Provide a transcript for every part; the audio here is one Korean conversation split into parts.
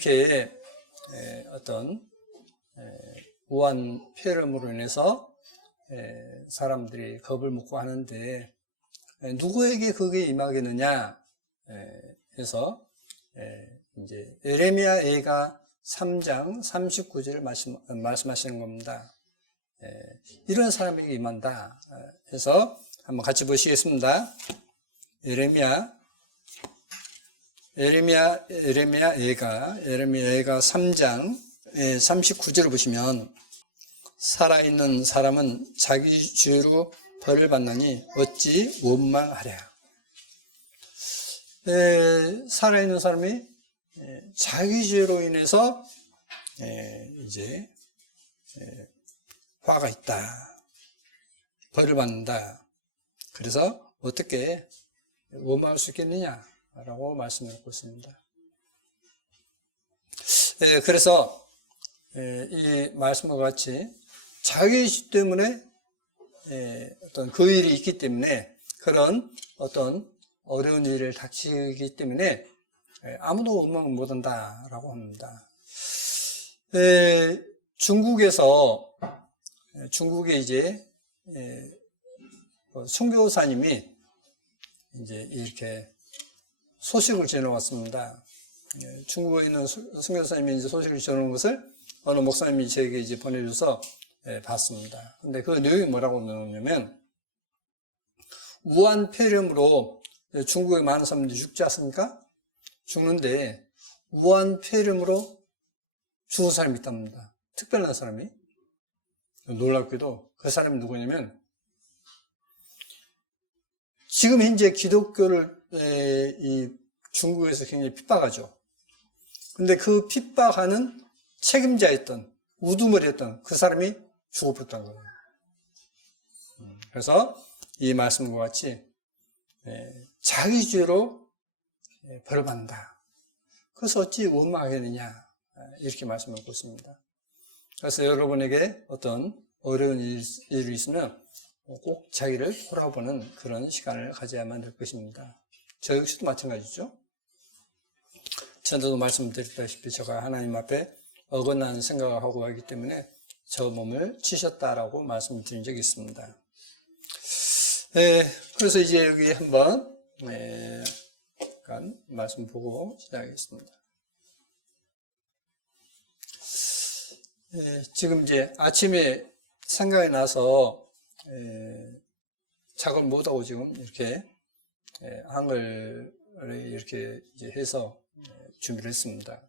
이렇게 어떤 우한 폐렴으로 인해서 사람들이 겁을 먹고 하는데 누구에게 그게 임하겠느냐 해서 이제 예레미야 애가 3장 39절을 말씀하시는 겁니다. 이런 사람에게 임한다 해서 한번 같이 보시겠습니다. 예레미야 애가 3장 39절을 보시면 살아있는 사람은 자기 죄로 벌을 받느니 어찌 원망하랴. 살아있는 사람이 자기 죄로 인해서 이제 화가 있다. 벌을 받는다. 그래서 어떻게 원망할 수 있겠느냐라고 말씀하고 있습니다. 그래서 이 말씀과 같이 자기 죄 때문에 어떤 그 일이 있기 때문에 그런 어떤 어려운 일을 닥치기 때문에 아무도 원망을 못한다라고 합니다. 중국에 이제 선교사님이 이제 이렇게 소식을 전해왔습니다. 중국에 있는 선교사님이 이제 소식을 전해온 것을 어느 목사님이 저에게 이제 보내줘서 봤습니다. 근데 그 내용이 뭐라고 나오냐면, 우한 폐렴으로 중국에 많은 사람들이 죽지 않습니까? 죽는데 우한 폐렴으로 죽은 사람이 있답니다. 특별한 사람이. 놀랍게도 그 사람이 누구냐면, 지금 현재 기독교를 이 중국에서 굉장히 핍박하죠. 근데 그 핍박하는 책임자였던, 우두머리였던 그 사람이 죽어버렸다는 거예요. 그래서 이 말씀과 같이 자기 죄로 벌을 받는다. 그래서 어찌 원망하겠느냐, 이렇게 말씀하고 있습니다. 그래서 여러분에게 어떤 어려운 일이 있으면 꼭 자기를 돌아보는 그런 시간을 가져야만 될 것입니다. 저 역시도 마찬가지죠. 전에도 말씀드렸다시피 제가 하나님 앞에 어긋나는 생각을 하고 하기 때문에 저 몸을 치셨다라고 말씀드린 적이 있습니다. 그래서 이제 여기 한번 잠깐 말씀 보고 시작하겠습니다. 지금 이제 아침에 생각이 나서 작업을 못하고 지금 이렇게 한글을 이렇게 이제 해서 준비를 했습니다.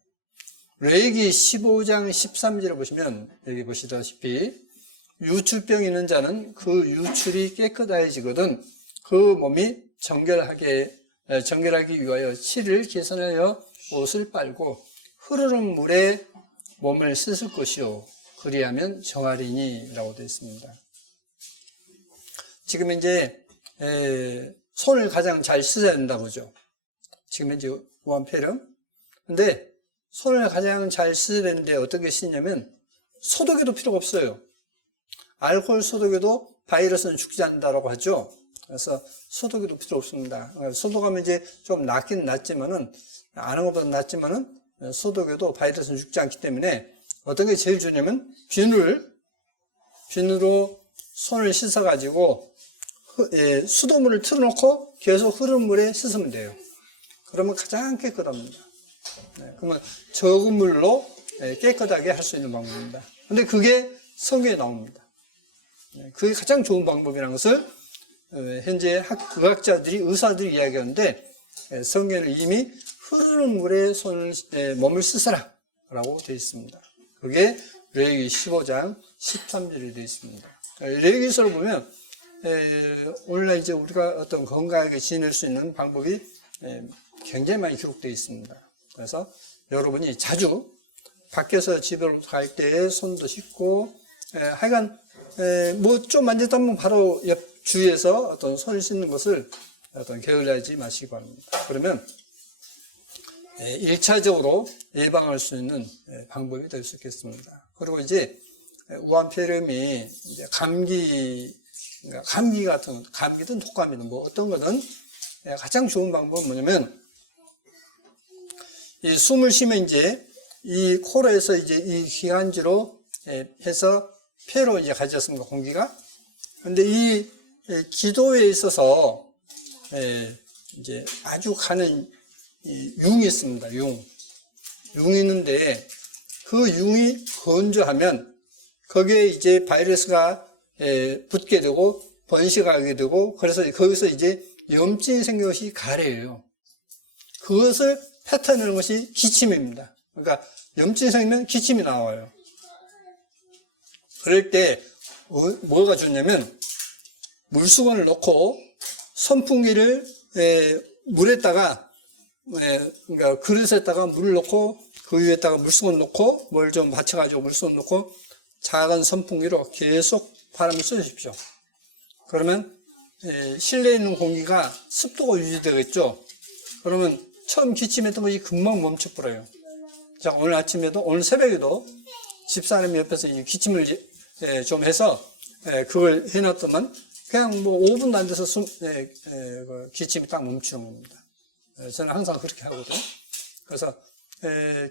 레위기 15장 13절을 보시면 여기 보시다시피 유출병 있는 자는 그 유출이 깨끗해지거든 그 몸이 정결하기 위하여 7일 개선하여 옷을 빨고 흐르는 물에 몸을 씻을 것이요 그리하면 정하리니 라고 되어 있습니다. 지금 이제 손을 가장 잘 씻어야 된다고 그러죠. 지금 이제 우한 폐렴. 근데 손을 가장 잘 씻어야 되는데 어떻게 씻냐면 소독에도 필요가 없어요. 알코올 소독에도 바이러스는 죽지 않는다라고 하죠. 그래서 소독에도 필요 없습니다. 소독하면 이제 좀 낫긴 낫지만은, 안 한 것보다 낫지만은, 소독에도 바이러스는 죽지 않기 때문에 어떤 게 제일 중요하냐면 비누로 손을 씻어가지고 수돗물을 틀어놓고 계속 흐르는 물에 씻으면 돼요. 그러면 가장 깨끗합니다. 그러면 적은 물로 깨끗하게 할 수 있는 방법입니다. 근데 그게 성경에 나옵니다. 그게 가장 좋은 방법이라는 것을 현재 의학자들이, 의사들이 이야기하는데 성경에는 이미 흐르는 물에 몸을 씻어라 라고 되어 있습니다. 그게 레위기 15장 13절에 되어 있습니다. 레위기서를 보면 오늘날 이제 우리가 어떤 건강하게 지낼 수 있는 방법이 굉장히 많이 기록되어 있습니다. 그래서 여러분이 자주 밖에서 집으로 갈 때 손도 씻고 하여간 뭐 좀 만졌다면 바로 옆 주위에서 어떤 손을 씻는 것을 어떤 게을리하지 마시기 바랍니다. 그러면 1차적으로 예방할 수 있는 방법이 될 수 있겠습니다. 그리고 이제 우한폐렴이 이제 감기 같은, 감기든 독감이든 뭐 어떤 거든 가장 좋은 방법은 뭐냐면, 이 숨을 쉬면 이제 이 코로에서 이제 이 기관지로 해서 폐로 이제 가졌습니다, 공기가. 근데 이 기도에 있어서 이제 아주 가는 융이 있습니다, 융이 있는데 그 융이 건조하면 거기에 이제 바이러스가 붙게 되고 번식하게 되고 그래서 거기서 이제 염증이 생긴 것이 가래예요. 그것을 뱉어내는 것이 기침입니다. 그러니까 염증이 생기면 기침이 나와요. 그럴 때 뭐가 좋냐면 물수건을 넣고 선풍기를 물에다가 그러니까 그릇에다가 물을 넣고 그 위에다가 물수건 넣고 뭘 좀 받쳐가지고 물수건 넣고 작은 선풍기로 계속 바람을 쐬주십시오. 그러면 실내에 있는 공기가 습도가 유지되겠죠. 그러면 처음 기침했던 것이 금방 멈춰버려요. 자, 오늘 아침에도 오늘 새벽에도 집사람이 옆에서 기침을 좀 해서 그걸 해놨더만 그냥 뭐 5분도 안 돼서 기침이 딱 멈추는 겁니다. 저는 항상 그렇게 하거든요. 그래서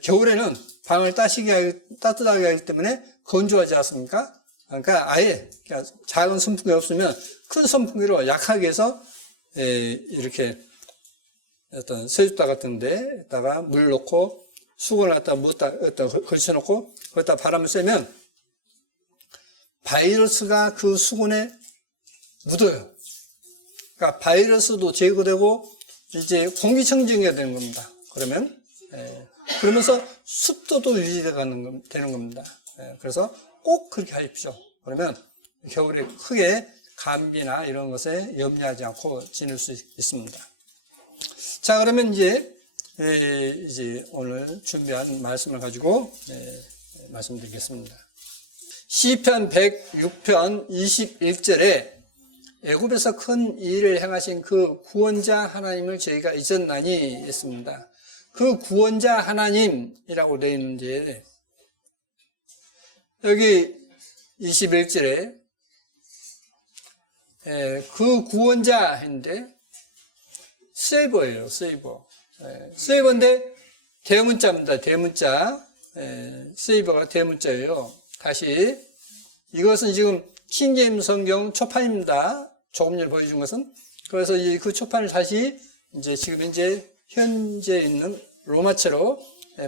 겨울에는 방을 따뜻하게 하기 때문에 건조하지 않습니까? 그러니까 아예 작은 선풍기 없으면 큰 선풍기로 약하게 해서 이렇게 어떤 세숫다 같은 데다가 물 넣고 수건을 갖다 걸쳐놓고 거기다 바람을 쐬면 바이러스가 그 수건에 묻어요. 그러니까 바이러스도 제거되고 이제 공기청정이 되는 겁니다. 그러면서 습도도 유지되는 겁니다. 그래서 꼭 그렇게 하십시오. 그러면 겨울에 크게 감기나 이런 것에 염려하지 않고 지낼 수 있습니다. 자, 그러면 이제 오늘 준비한 말씀을 가지고 말씀드리겠습니다. 시편 106편 21절에 애굽에서 큰 일을 행하신 그 구원자 하나님을 저희가 잊었나니 했습니다. 그 구원자 하나님이라고 되어 있는데 여기 21절에 그 구원자 했는데 세이버예요. 세이버인데 대문자입니다. 대문자. 세이버가 대문자예요. 다시 이것은 지금 킹제임스 성경 초판입니다. 조금 전에 보여준 것은. 그래서 그 초판을 다시 지금 현재 있는 로마체로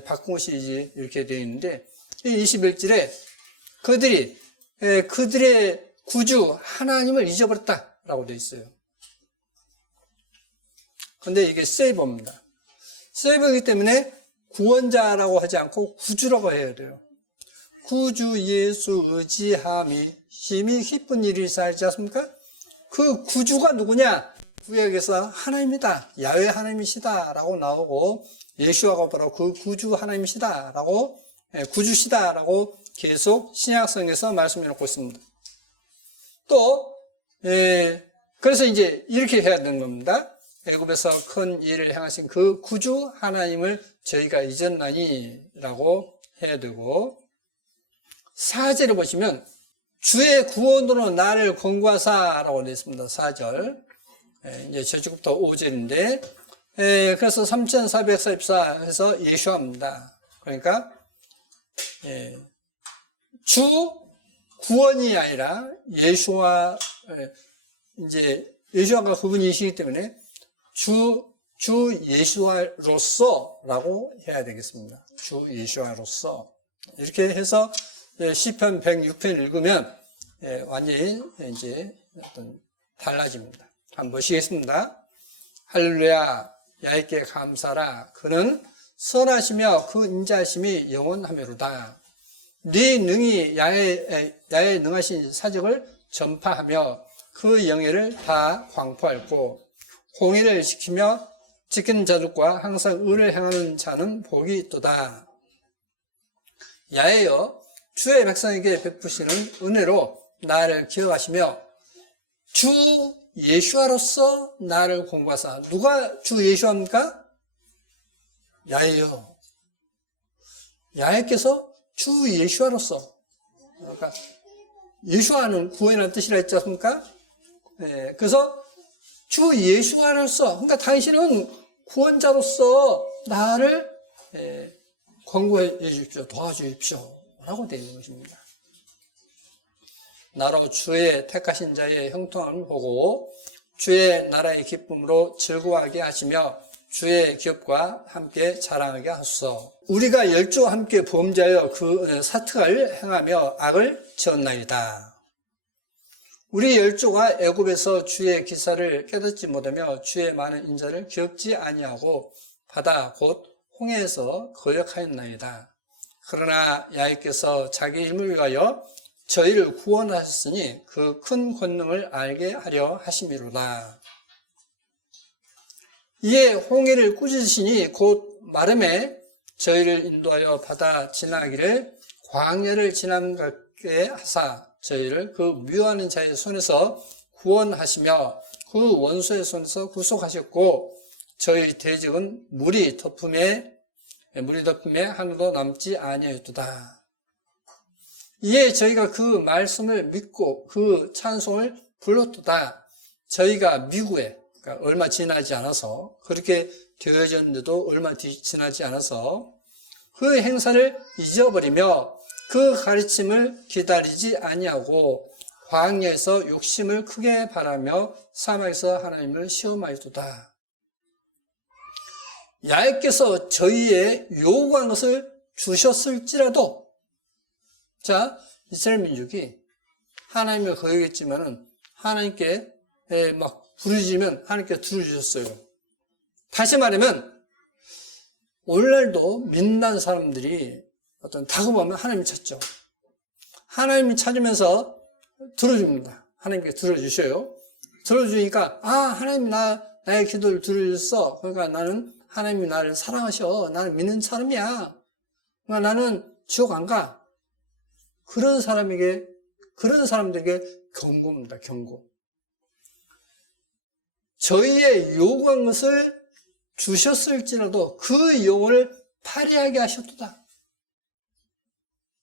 바꾼 것이 이렇게 되어 있는데 21절에 그들의 구주 하나님을 잊어버렸다라고 되어 있어요. 근데 이게 세이버입니다. 세이버이기 때문에 구원자라고 하지 않고 구주라고 해야 돼요. 구주 예수 의지함이 힘이 기쁜 일이지 않습니까? 그 구주가 누구냐? 구약에서 하나님이다. 야훼 하나님이시다. 라고 나오고 예수아가 바로 그 구주 하나님이시다. 구주시다. 계속 신약성에서 말씀해 놓고 있습니다. 또 그래서 이제 이렇게 해야 되는 겁니다. 애굽에서 큰 일을 행하신 그 구주 하나님을 저희가 잊었나니 라고 해야 되고 4절을 보시면 주의 구원으로 나를 권고하사라고 되어 있습니다. 4절 이제 저쪽부터 5절인데 그래서 3444 해서 예수아입니다. 그러니까 주 구원이 아니라 예수아 예수아가 그분이시기 때문에 주 예수아로서라고 해야 되겠습니다. 주 예수아로서 이렇게 해서 시편 106편 읽으면 완전히 달라집니다. 한번 보시겠습니다. 할렐루야 야훼께 감사라 그는 선하시며 그 인자하심이 영원하며로다. 네 능히 야훼 능하신 사적을 전파하며 그 영예를 다 광포하고 공의를 지키며 지키는 자들과 항상 의를 행하는 자는 복이 있도다. 야훼여 주의 백성에게 베푸시는 은혜로 나를 기억하시며 주 예수아로서 나를 공부하사. 누가 주 예수아입니까? 야훼여. 야훼께서 주 예수아로서. 그러니까 예수아는 구원이라는 뜻이라 했지 않습니까? 그래서 주 예수아로서, 그러니까 당신은 구원자로서 나를 권고해 주십시오. 도와주십시오. 라고 되어 있는 것입니다. 나로 주의 택하신 자의 형통함을 보고 주의 나라의 기쁨으로 즐거워하게 하시며 주의 기업과 함께 자랑하게 하소서. 우리가 열조와 함께 범죄하여 그 사특을 행하며 악을 지었나이다. 우리 열조가 애굽에서 주의 기사를 깨닫지 못하며 주의 많은 인자를 기억지 아니하고 바다 곧 홍해에서 거역하였나이다. 그러나 야훼께서 자기 힘을 위하여 저희를 구원하셨으니 그 큰 권능을 알게 하려 하심이로다. 이에 홍해를 꾸짖으시니 곧 마름에 저희를 인도하여 바다 지나기를 광야를 지나게 하사 저희를 그 미워하는 자의 손에서 구원하시며 그 원수의 손에서 구속하셨고 저희 대적은 물이 덮음에 하나도 남지 아니하였도다. 이에 저희가 그 말씀을 믿고 그 찬송을 불렀도다. 저희가 미국에 그러니까 얼마 지나지 않아서 그렇게 되어졌는데도 얼마 지나지 않아서 그 행사를 잊어버리며 그 가르침을 기다리지 아니하고 광야에서 욕심을 크게 바라며 사막에서 하나님을 시험하였도다. 야훼께서 저희의 요구한 것을 주셨을지라도 자, 이스라엘 민족이 하나님을 거역했지만은 하나님께 막 부르짖으면 하나님께 들어주셨어요. 다시 말하면 오늘날도 믿는 사람들이 어떤 다급하면 하나님을 찾죠. 하나님을 찾으면서 들어줍니다. 하나님께 들어주셔요. 들어주니까 하나님이 나의 기도를 들어주셨어. 그러니까 나는 하나님이 나를 사랑하셔. 나는 믿는 사람이야. 그러니까 나는 지옥 안 가. 그런 사람들에게 경고입니다. 경고. 저희의 요구한 것을 주셨을지라도 그 영혼을 파리하게 하셨도다.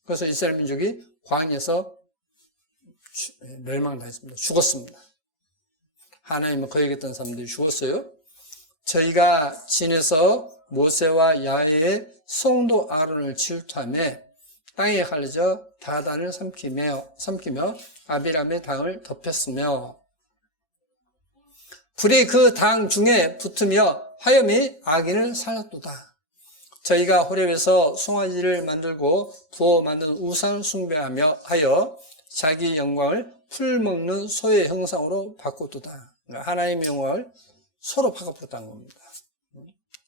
그래서 이스라엘 민족이 광야에서 멸망당했습니다. 죽었습니다. 하나님을 거역했던 사람들이 죽었어요. 저희가 진에서 모세와 야훼의 성도 아론을 질투하며 땅에 갈라져 다단을 삼키며 아비람의 당을 덮였으며 불이 그 당 중에 붙으며 화염이 악인을 살렸도다. 저희가 호렙에서 송아지를 만들고 부어 만든 우상을 숭배하며 하여 자기 영광을 풀 먹는 소의 형상으로 바꿨도다. 하나님의 영광을 소로 바꿔버렸다는 겁니다.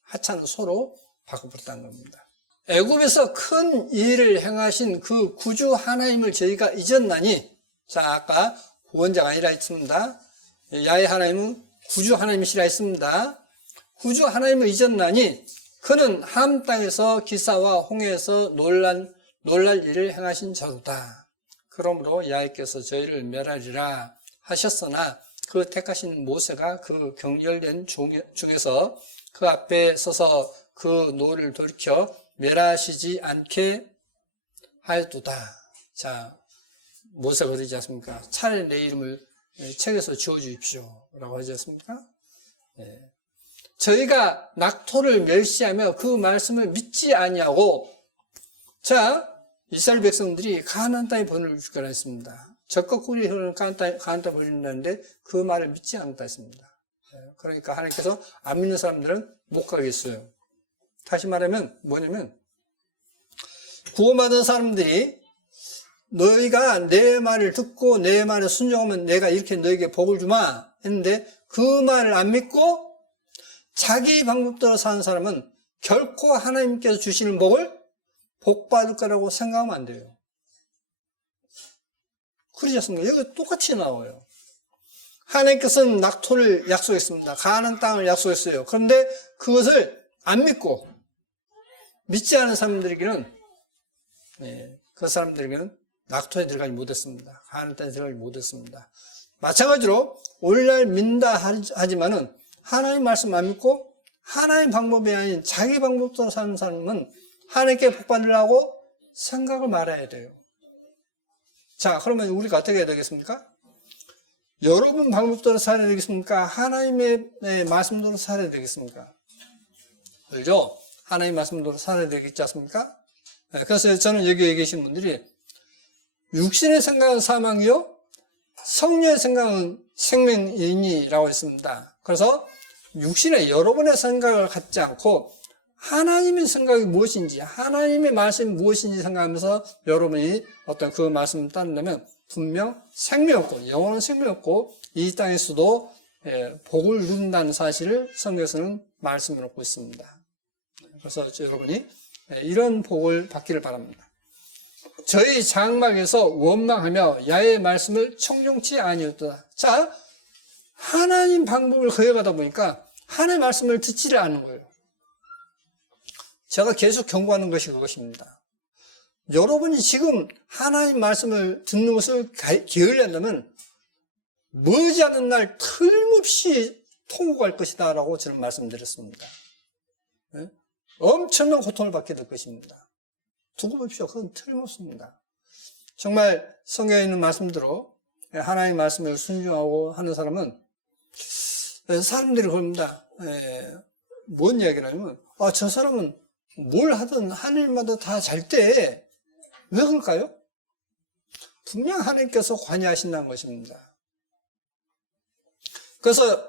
하찮은 소로 바꿔버렸다는 겁니다. 애굽에서 큰 일을 행하신 그 구주 하나님을 저희가 잊었나니, 자, 아까 구원자가 아니라 했습니다. 야훼 하나님은 구주 하나님이시라 했습니다. 구주 하나님을 잊었나니 그는 함 땅에서 기사와 홍해에서 놀랄 일을 행하신 자로다. 그러므로 야훼께서 저희를 멸하리라 하셨으나 그 택하신 모세가 그 경멸된 중에서 그 앞에 서서 그 노를 돌이켜 멸하시지 않게 하였도다. 자, 모세가 그러지 않습니까? 차라리 내 이름을 책에서 지워주십시오 라고 하지 않습니까? 네. 저희가 낙토를 멸시하며 그 말씀을 믿지 아니하고, 자, 이스라엘 백성들이 가나안 땅에 번을 줄 거라 했습니다. 적과 꿀이 흐르는 가나안 땅에 번진다는데 그 말을 믿지 않았다 했습니다. 그러니까 하나님께서 안 믿는 사람들은 못 가겠어요. 다시 말하면 뭐냐면, 구원받은 사람들이 너희가 내 말을 듣고 내 말을 순종하면 내가 이렇게 너에게 복을 주마 했는데 그 말을 안 믿고 자기 방법대로 사는 사람은 결코 하나님께서 주시는 복을 복 받을 거라고 생각하면 안 돼요. 그러지 않습니까? 여기 똑같이 나와요. 하나님께서는 낙토를 약속했습니다. 가나안 땅을 약속했어요. 그런데 그것을 안 믿고 믿지 않은 사람들에게는 그 사람들에게는 낙토에 들어가지 못했습니다. 가나안 땅에 들어가지 못했습니다. 마찬가지로 오늘날 믿는다 하지만은 하나님 말씀 안 믿고 하나님 방법이 아닌 자기 방법대로 사는 사람은 하나님께 복 받으려고 생각을 말아야 돼요. 자, 그러면 우리가 어떻게 해야 되겠습니까? 여러분 방법대로 살아야 되겠습니까? 하나님의 말씀대로 살아야 되겠습니까? 그렇죠? 하나님 말씀대로 살아야 되겠지 않습니까? 그래서 저는 여기에 계신 분들이 육신의 생각은 사망이요, 성령의 생각은 생명이니라고 했습니다. 그래서 육신의 여러분의 생각을 갖지 않고 하나님의 생각이 무엇인지, 하나님의 말씀이 무엇인지 생각하면서 여러분이 어떤 그 말씀을 따른다면 분명 생명없고 영원한 생명없고 이 땅에서도 복을 누린다는 사실을 성경에서는 말씀을 놓고 있습니다. 그래서 여러분이 이런 복을 받기를 바랍니다. 저희 장막에서 원망하며 야의 말씀을 청종치 아니었다. 자, 하나님 방법을 거역하다 보니까 하나님의 말씀을 듣지를 않는 거예요. 제가 계속 경고하는 것이 그것입니다. 여러분이 지금 하나님 말씀을 듣는 것을 게을리한다면 머지않은 날 틀림없이 통곡할 것이다 라고 저는 말씀드렸습니다. 엄청난 고통을 받게 될 것입니다. 두고 보십시오. 그건 틀림없습니다. 정말 성경에 있는 말씀대로 하나님의 말씀을 순종하고 하는 사람은 사람들이 그럽니다. 뭔 이야기를 하냐면 저 사람은 뭘 하든 하늘마다 다 잘 때 왜 그럴까요? 분명 하나님께서 관여하신다는 것입니다. 그래서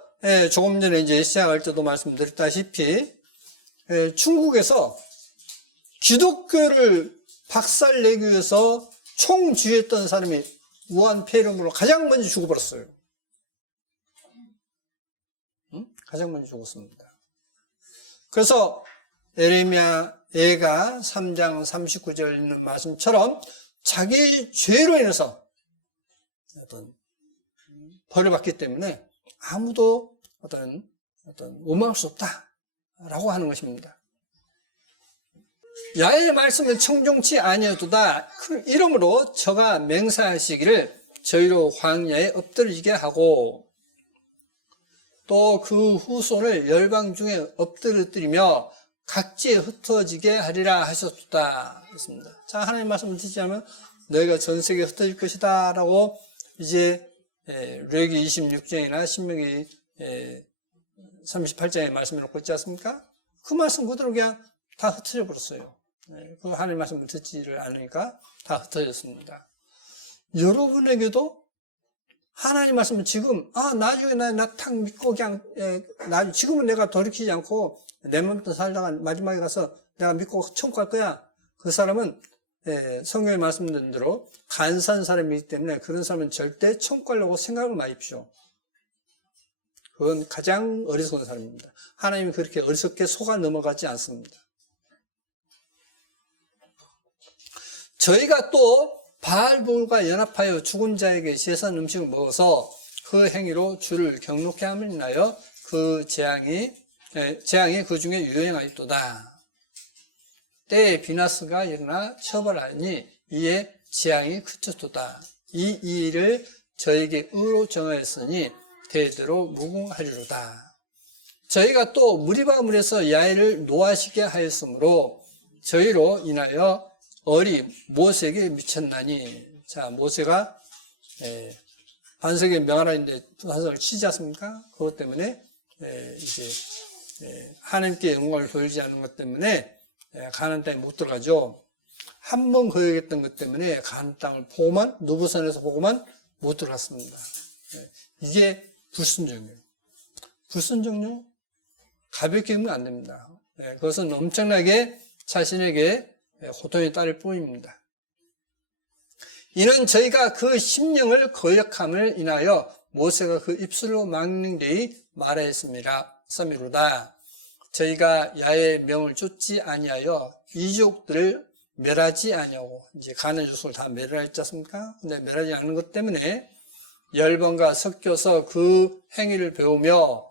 조금 전에 이제 시작할 때도 말씀드렸다시피 중국에서 기독교를 박살내기 위해서 총주의했던 사람이 우한 폐렴으로 가장 먼저 죽어버렸어요. 가장 먼저 죽었습니다. 그래서 에레미야가 3장 39절 있는 말씀처럼 자기 죄로 인해서 어떤 벌을 받기 때문에 아무도 어떤 오망할 수 없다라고 하는 것입니다. 야의 말씀을 청종치 아니하도다. 이러므로 저가 맹세하시기를 저희로 광야에 엎드리게 하고 또 그 후손을 열방 중에 엎드리며 각지에 흩어지게 하리라 하셨다. 했습니다. 자, 하나님 말씀을 듣지 않으면 너희가 전 세계에 흩어질 것이다 라고 이제 레위기 26장이나 신명기 38장의 말씀을 놓고 있지 않습니까? 그 말씀 그대로 그냥 다 흩어져 버렸어요. 그 하나님 말씀을 듣지를 않으니까 다 흩어졌습니다. 여러분에게도 하나님 말씀은 지금 나중에 나 탁 믿고 그냥 지금은 내가 돌이키지 않고 내 맘대로 살다가 마지막에 가서 내가 믿고 천국 갈 거야. 그 사람은 성경에 말씀드린 대로 간사한 사람이기 때문에 그런 사람은 절대 천국 가려고 생각을 마십시오. 그건 가장 어리석은 사람입니다. 하나님이 그렇게 어리석게 속아 넘어가지 않습니다. 저희가 또 바알볼과 연합하여 죽은 자에게 제사한 음식을 먹어서 그 행위로 주를 경록케 함을 인하여 그 재앙이 그 중에 유행하였도다. 때에 비나스가 일어나 처벌하니 이에 재앙이 그쳤도다. 이 일을 저에게 의로 정하였으니 대대로 무궁하리로다. 저희가 또 무리바 물에서 야훼를 노하시게 하였으므로 저희로 인하여 어리 모세에게 미쳤나니. 자, 모세가 반석에 명하라는데 반석을 치지 않습니까? 그것 때문에 이제 하나님께 영광을 돌리지 않는 것 때문에 가나안 땅에 못 들어가죠. 한 번 거역했던 것 때문에 가나안 땅을 보고만 누브산에서 보고만 못 들어갔습니다. 이게 불순종이에요. 불순종요? 가볍게 보면 안 됩니다. 그것은 엄청나게 자신에게 고통이 따를 뿐입니다. 이는 저희가 그 심령을 거역함을 인하여 모세가 그 입술로 망령되이 말하였습니다. 서미로다. 저희가 야의 명을 쫓지 아니하여 이족들을 멸하지 아니하고 이제 가나안 족속을 다 멸하였지 않습니까? 근데 멸하지 않는 것 때문에 열방과 섞여서 그 행위를 배우며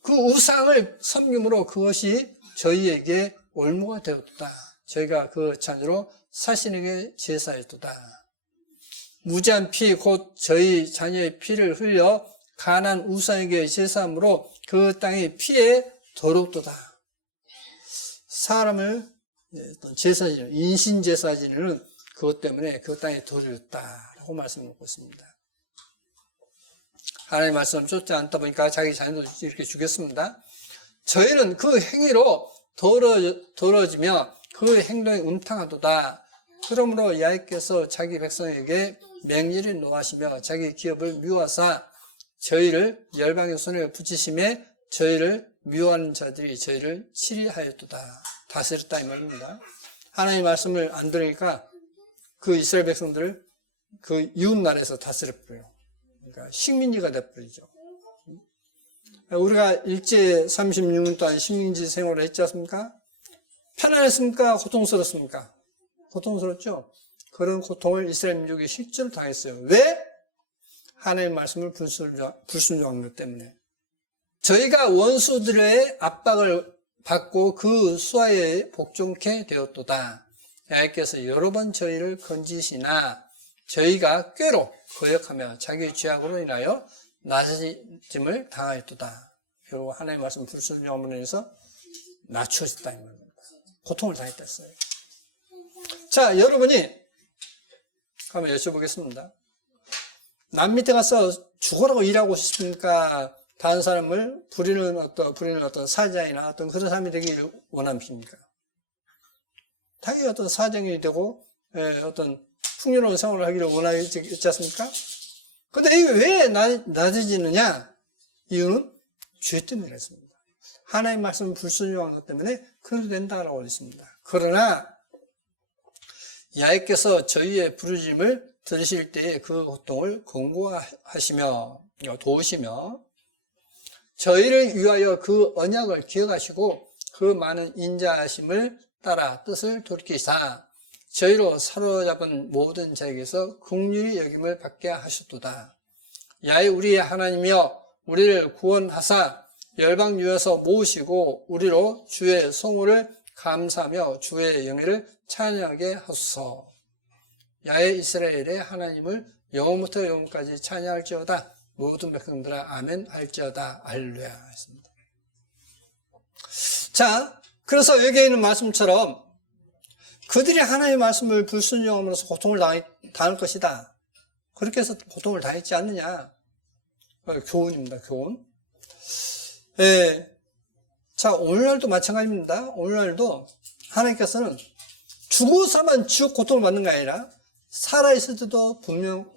그 우상을 섬김으로 그것이 저희에게 올무가 되었다. 저희가 그 잔으로 사신에게 제사했도다. 무지한 피 곧 저희 자녀의 피를 흘려 가나안 우상에게 제사함으로 그 땅의 피에 더럽도다. 사람을 제사지는 인신 제사지는 그것 때문에 그 땅에 더럽다라고 말씀하고 있습니다. 하나님의 말씀을 쫓지 않다 보니까 자기 자녀도 이렇게 죽였습니다. 저희는 그 행위로 더러지며 그 행동이 음탕하도다. 그러므로 야훼께서 자기 백성에게 맹렬히 노하시며 자기 기업을 미워하사 저희를 열방의 손에 붙이심에 저희를 미워하는 자들이 저희를 치리하였도다. 다스렸다 이 말입니다. 하나님의 말씀을 안 들으니까 그 이스라엘 백성들을 그 이웃나라에서 다스려버려요. 그러니까 식민지가 돼버리죠. 우리가 일제 36년 동안 식민지 생활을 했지 않습니까? 편안했습니까? 고통스럽습니까? 고통스럽죠? 그런 고통을 이스라엘 민족이 실제로 당했어요. 왜? 하나님의 말씀을 불순종한 것 때문에. 저희가 원수들의 압박을 받고 그 수하에 복종케 되었도다. 야훼께서 여러 번 저희를 건지시나 저희가 꾀로 거역하며 자기의 죄악으로 인하여 낮아짐을 당하였도다. 결국 하나님의 말씀 불순종함으로 인해서 낮추어졌다 이 말입니다. 고통을 당했다 했어요. 자, 여러분이 한번 여쭤보겠습니다. 남 밑에 가서 죽어라고 일하고 싶습니까? 다른 사람을 부리는 어떤 사장이나 어떤 그런 사람이 되기를 원하십니까? 당연히 어떤 사장이 되고 어떤 풍요로운 생활을 하기를 원하지 않습니까? 근데 이게 왜 낮아지느냐? 이유는 죄 때문에 그렇습니다. 하나님의 말씀을 불순종한 것 때문에 그래도 된다라고 했습니다. 그러나 야훼께서 저희의 부르심을 들으실 때에 그 고통을 권고하시며 도우시며 저희를 위하여 그 언약을 기억하시고 그 많은 인자하심을 따라 뜻을 돌이키사 저희로 사로잡은 모든 자에게서 긍휼히 여김을 받게 하셨도다. 야훼 우리의 하나님이여 우리를 구원하사 열방 위에서 모으시고 우리로 주의 성호를 감사하며 주의 영예를 찬양하게 하소서. 야훼 이스라엘의 하나님을 영원부터 영원까지 찬양할지어다. 모든 백성들아 아멘 할지어다. 할렐루야 했습니다. 자, 그래서 여기에 있는 말씀처럼 그들이 하나님의 말씀을 불순종함으로써 고통을 당할 것이다. 그렇게 해서 고통을 당했지 않느냐. 교훈입니다. 교훈. 예. 자, 오늘날도 마찬가지입니다. 오늘날도 하나님께서는 죽어서만 지옥 고통을 받는 게 아니라 살아있을 때도 분명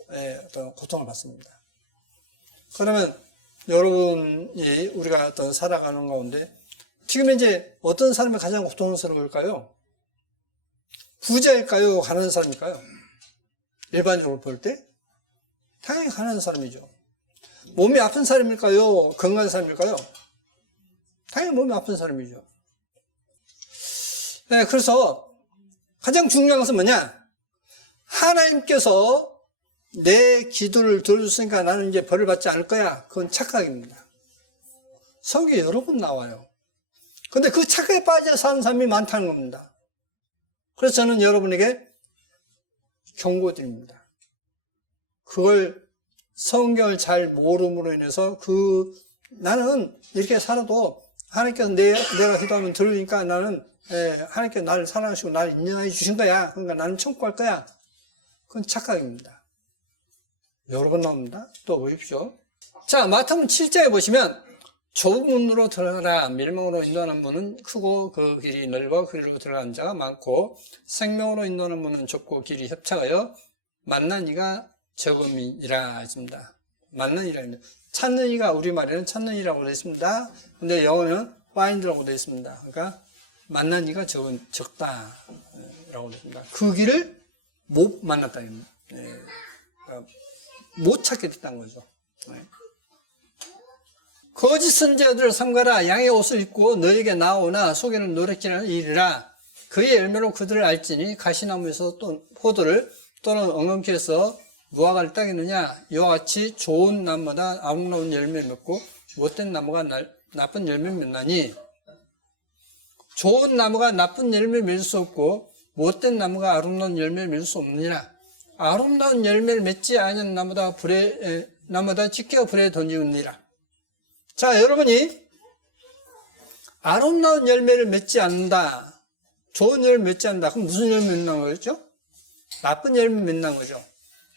어떤 고통을 받습니다. 그러면 여러분이 우리가 어떤 살아가는 가운데 지금 이제 어떤 사람이 가장 고통스러울까요? 부자일까요? 가난한 사람일까요? 일반적으로 볼 때 당연히 가난한 사람이죠. 몸이 아픈 사람일까요? 건강한 사람일까요? 당연히 몸이 아픈 사람이죠. 네, 그래서 가장 중요한 것은 뭐냐? 하나님께서 내 기도를 들어줬으니까 나는 이제 벌을 받지 않을 거야. 그건 착각입니다. 성경에 여러 번 나와요. 근데 그 착각에 빠져 사는 사람이 많다는 겁니다. 그래서 저는 여러분에게 경고드립니다. 그걸 성경을 잘 모름으로 인해서 나는 이렇게 살아도 하나님께서 내가 기도하면 들으니까 나는 하나님께서 나를 사랑하시고 나를 인정해 주신 거야. 그러니까 나는 천국 갈 거야. 그건 착각입니다. 여러 번 나옵니다. 또 보십시오. 자, 마태복음 7장에 보시면 좁은 문으로 들어가라. 멸망으로 인도하는 문은 크고 그 길이 넓어 그리로 들어가는 자가 많고 생명으로 인도하는 문은 좁고 길이 협착하여 만난 이가 적음이라 했습니다. 만난 이라 했습니다. 찾는 이가 우리말에는 찾는 이라고 되어 있습니다. 근데 영어는 find라고 되어 있습니다. 그러니까 만난 이가 적다라고 되어 있습니다. 그 길을 못 만났다. 그러니까 못 찾게 됐다는 거죠. 거짓 선지자들을 삼가라. 양의 옷을 입고 너에게 나오나 속에는 노략질하는 일이라. 그의 열매로 그들을 알지니 가시나무에서 또 포도를 또는 엉겅퀴에서 무화과를 따겠느냐. 이와 같이 좋은 나무마다 아름다운 열매를 맺고 못된 나무가 나쁜 열매를 맺나니 좋은 나무가 나쁜 열매를 맺을 수 없고 못된 나무가 아름다운 열매를 맺을 수 없느니라. 아름다운 열매를 맺지 아니한 나무다 찢겨 불에 던지느니라. 자, 여러분이 아름다운 열매를 맺지 않는다. 좋은 열매를 맺지 않는다. 그럼 무슨 열매 맺는 거죠? 나쁜 열매 맺는 거죠.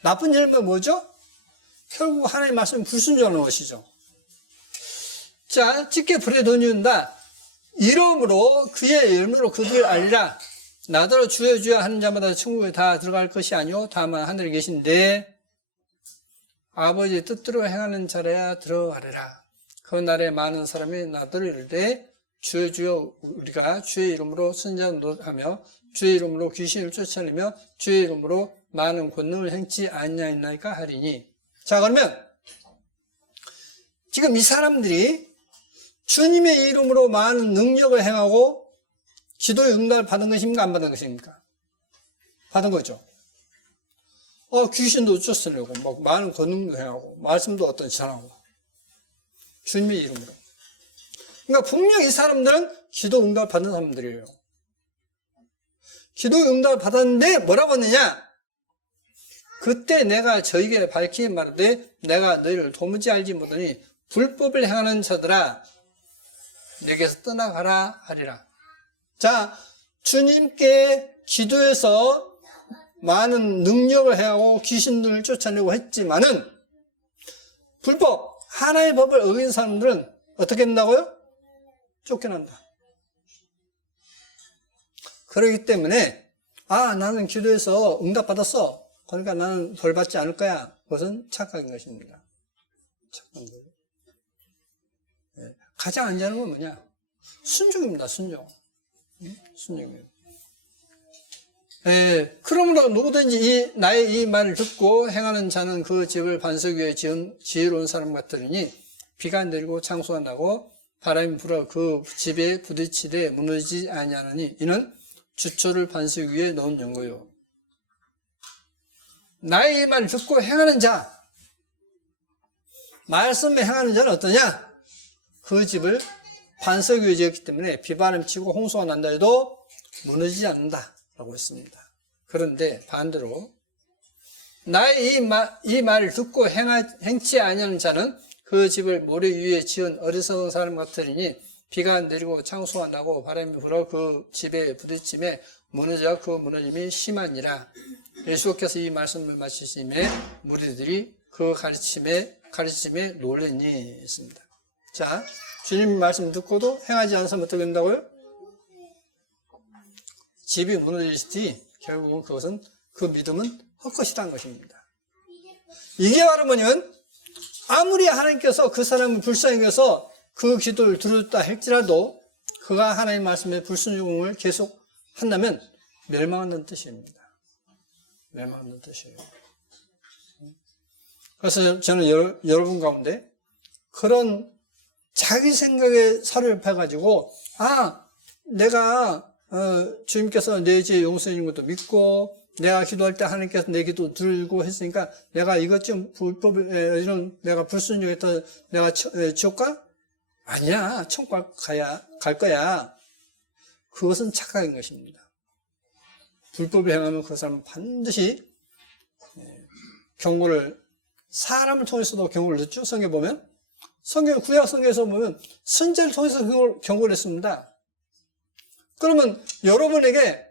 나쁜 열매가 뭐죠? 결국 하나님의 말씀을 불순종하는 것이죠. 자, 찢겨 불에 던진다. 이름으로 그의 열매로 그들을 알리라. 나더러 주여 주여 하는 자마다 천국에 다 들어갈 것이 아니요 다만 하늘에 계신데 아버지의 뜻대로 행하는 자라야 들어가리라. 그 날에 많은 사람이 나더러 이르되 주여 주여 우리가 주의 이름으로 선지자하며 주의 이름으로 귀신을 쫓아내며 주의 이름으로 많은 권능을 행치 아니하였나이까 하리니. 자, 그러면 지금 이 사람들이 주님의 이름으로 많은 능력을 행하고 기도의 응답을 받은 것입니까? 안 받은 것입니까? 받은 거죠. 귀신도 쫓아내고 막 많은 권능도 행하고 말씀도 어떤 전하고 주님의 이름으로. 그러니까 분명히 이 사람들은 기도 응답을 받은 사람들이에요. 기도 응답을 받았는데 뭐라고 했느냐? 그때 내가 저에게 밝히 말하되 내가 너희를 도무지 알지 못하니 불법을 행하는 자들아 내게서 떠나가라 하리라. 자, 주님께 기도해서 많은 능력을 행하고 귀신들을 쫓아내고 했지만은 불법, 하나의 법을 어긴 사람들은 어떻게 된다고요? 쫓겨난다. 그렇기 때문에 나는 기도해서 응답받았어. 그러니까 나는 벌 받지 않을 거야. 그것은 착각인 것입니다. 착각인 거예요. 가장 안전한 건 뭐냐? 순종입니다. 순종. 순종이에요. 그러므로 누구든지 나의 이 말을 듣고 행하는 자는 그 집을 반석 위에 지은 지혜로운 사람 같으니 비가 내리고 창수가 나고 바람이 불어 그 집에 부딪히되 무너지지 아니하느니 이는 주초를 반석 위에 넣은 연고요. 나의 이 말을 듣고 행하는 자, 말씀에 행하는 자는 어떠냐? 그 집을 반석 위에 지었기 때문에 비바람 치고 홍수가 난다 해도 무너지지 않는다 라고 했습니다. 그런데 반대로 나의 이 말을 듣고 행치 아니하는 자는 그 집을 모래 위에 지은 어리석은 사람 같으니 비가 내리고 창수가 나고 바람이 불어 그 집에 부딪힘에 무너져 그 무너짐이 심하니라. 예수께서 이 말씀을 마치심에 무리들이 그 가르침에 놀라니 했습니다. 자, 주님 말씀 듣고도 행하지 않은 사람 어떻게 된다고요? 집이 무너지시지 결국은 그것은 그 믿음은 헛것이라는 것입니다. 이게 바로 뭐냐면 아무리 하나님께서 그 사람을 불쌍히 여겨서 그 기도를 들었다 할지라도 그가 하나님 말씀에 불순종을 계속 한다면 멸망한다는 뜻입니다. 멸망한다는 뜻이에요. 그래서 저는 여러분 가운데 그런 자기 생각에 살을 패가지고 내가 주님께서 내 죄 용서해 준 것도 믿고 내가 기도할 때 하나님께서 내 기도 들고 했으니까 내가 이것 좀 이런 내가 불순종했다 내가 지옥 가? 아니야. 천국 갈 거야. 그것은 착각인 것입니다. 불법을 행하면 그 사람은 반드시 경고를 사람을 통해서도 경고를 듣죠. 성경에 보면 구약 성경에서 보면 선지자를 통해서 경고를 했습니다. 그러면 여러분에게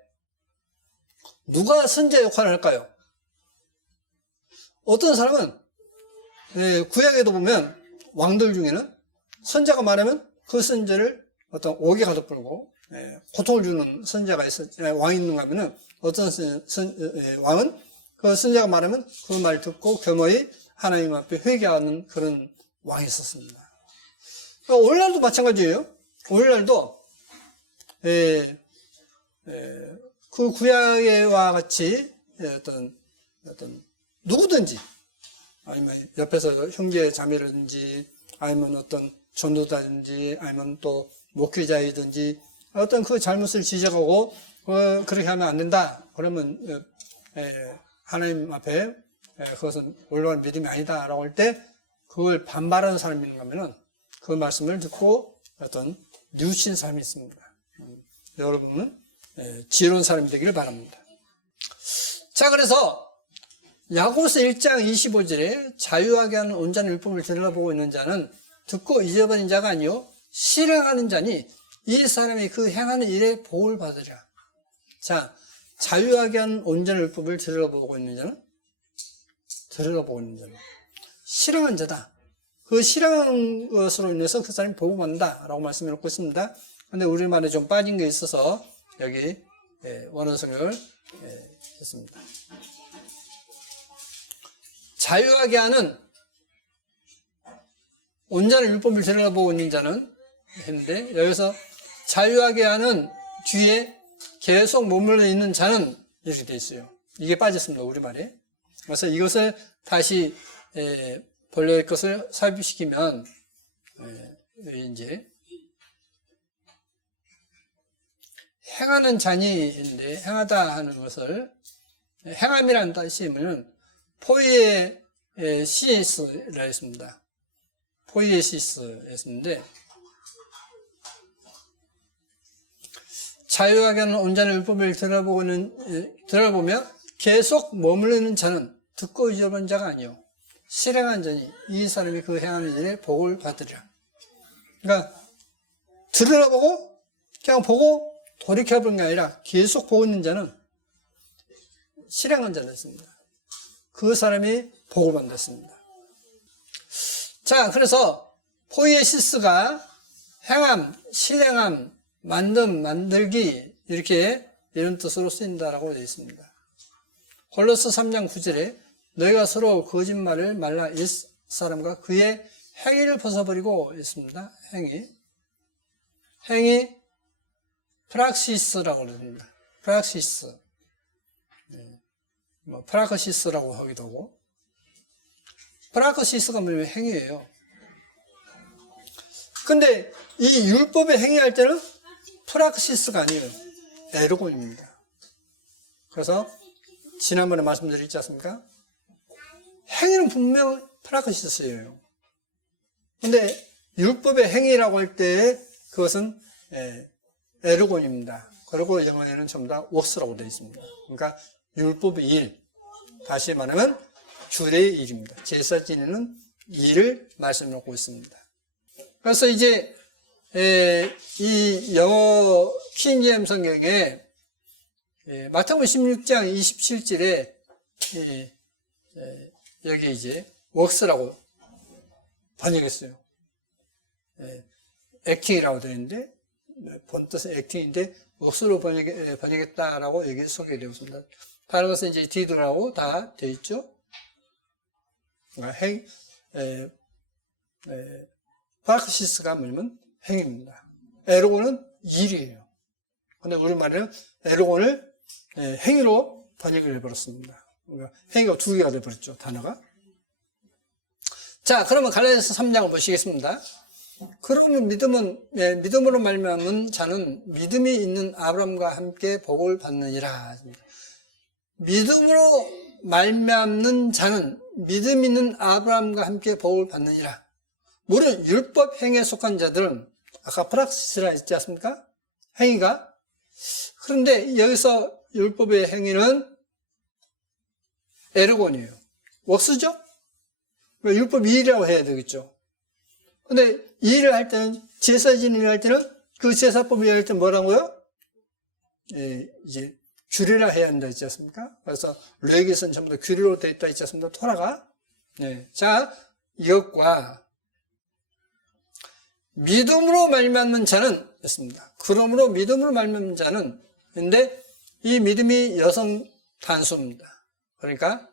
누가 선지자 역할을 할까요? 어떤 사람은 구약에도 보면 왕들 중에는 선지자가 말하면 그 선지자를 어떤 옥에 가둬버리고 고통을 주는 선지자가 왕이 있는가 하면은 어떤 왕은 그 선지자가 말하면 그 말 듣고 겸허히 하나님 앞에 회개하는 그런 왕이 있었습니다. 오늘날도 마찬가지예요. 오늘날도 그 구약과 같이 어떤 누구든지 아니면 옆에서 형제 자매라든지 아니면 어떤 전도자든지 아니면 또 목회자이든지 어떤 그 잘못을 지적하고 그렇게 하면 안 된다. 그러면 하나님 앞에 그것은 올바른 믿음이 아니다라고 할 때 그걸 반발하는 사람이 있는가 하면은 그 말씀을 듣고 어떤 뉘우친 사람이 있습니다. 여러분은 지혜로운 사람이 되기를 바랍니다. 자, 그래서 야고보서 1장 25절에 자유하게 하는 온전한 율법을 들여다보고 있는 자는 듣고 잊어버린 자가 아니요 실행하는 자니 이 사람이 그 행하는 일에 복을 받으리라. 자, 자유하게 하는 온전한 율법을 들여다보고 있는 자는 실행한 자다. 그 실행하는 것으로 인해서 그 사람이 복을 받는다 라고 말씀해 놓고 있습니다. 근데 우리말에 좀 빠진 게 있어서 여기 원어성을 했습니다. 자유하게 하는 온전한 율법을 들여다보고 있는 자는 했는데, 여기서 자유하게 하는 뒤에 계속 머물러 있는 자는 이렇게 돼 있어요. 이게 빠졌습니다, 우리말에. 그래서 이것을 다시 본래의 것을 삽입시키면 이제 행하는 자니인데, 행하다 하는 것을 행함이라는 뜻이면 포이에 시스라 했습니다. 포이에 시스 했는데, 자유하게 하는 온전한 율법을 들어보며 계속 머무르는 자는 듣고 잊어버린 자가 아니요 실행한 자니 이 사람이 그 행하는 일에 복을 받으리라. 그러니까 들어보고 그냥 보고 돌이켜버린 게 아니라 계속 보고 있는 자는 실행한 자를 했습니다. 그 사람이 복을 받았습니다. 자, 그래서 포이에시스가 행함, 실행함, 만들기 이렇게 이런 뜻으로 쓰인다라고 되어 있습니다. 골로새 3장 9절에 너희가 서로 거짓말을 말라 옛 사람과 그의 행위를 벗어버리고 있습니다. 행위 프락시스라고 그럽니다. 프락시스, 프라크시스라고 하기도 하고, 프라크시스가 뭐냐면 행위예요. 근데 이 율법에 행위할 때는 프락시스가 아니에요. 에르곤입니다. 그래서 지난번에 말씀드렸지 않습니까? 행위는 분명 프락시스예요. 근데 율법의 행위라고 할 때 그것은 에르곤입니다. 그리고 영어에는 전부 다 웍스라고 되어 있습니다. 그러니까 율법의 일, 다시 말하면 주례의 일입니다. 제사 지내는 일을 말씀하고 있습니다. 그래서 이제 이 영어 킹제임 성경에 마태복음 16장 27절에 여기 이제 웍스라고 번역했어요. 액팅이라고 되어 있는데 본 뜻은 액팅인데 웍스로 번역했다라고 여기 소개되어 있습니다. 다른 것은 이제 디드라고 다 되어 있죠. 프락시스가 뭐냐면 행위입니다. 에르곤은 일이에요. 근데 우리말에는 에르곤을 행위로 번역을 해버렸습니다. 그러니까 행위가 두 개가 돼버렸죠, 단어가. 자, 그러면 갈라디아서 3장을 보시겠습니다. 그러면 믿음으로 말미암은 자는 믿음이 있는 아브라함과 함께 복을 받느니라. 믿음으로 말미암는 자는 믿음 있는 아브라함과 함께 복을 받느니라. 물론 율법 행위에 속한 자들은 아까 프락시스라 했지 않습니까? 행위가. 그런데 여기서 율법의 행위는 에르곤이에요. 웍스죠? 율법 2이라고 해야 되겠죠. 근데 이 일을 할 때는, 제사 지는 일을 할 때는 그 제사법 일을 할 때는 뭐라고요? 이제 규례라 해야 한다 했지 않습니까? 그래서 레위기서는 전부 다 규례로 되어 있다 했지 않습니까? 토라가. 자, 이것과 믿음으로 말미암는 자는 했습니다. 그러므로 믿음으로 말미암는 자는, 근데 이 믿음이 여성 단수입니다. 그러니까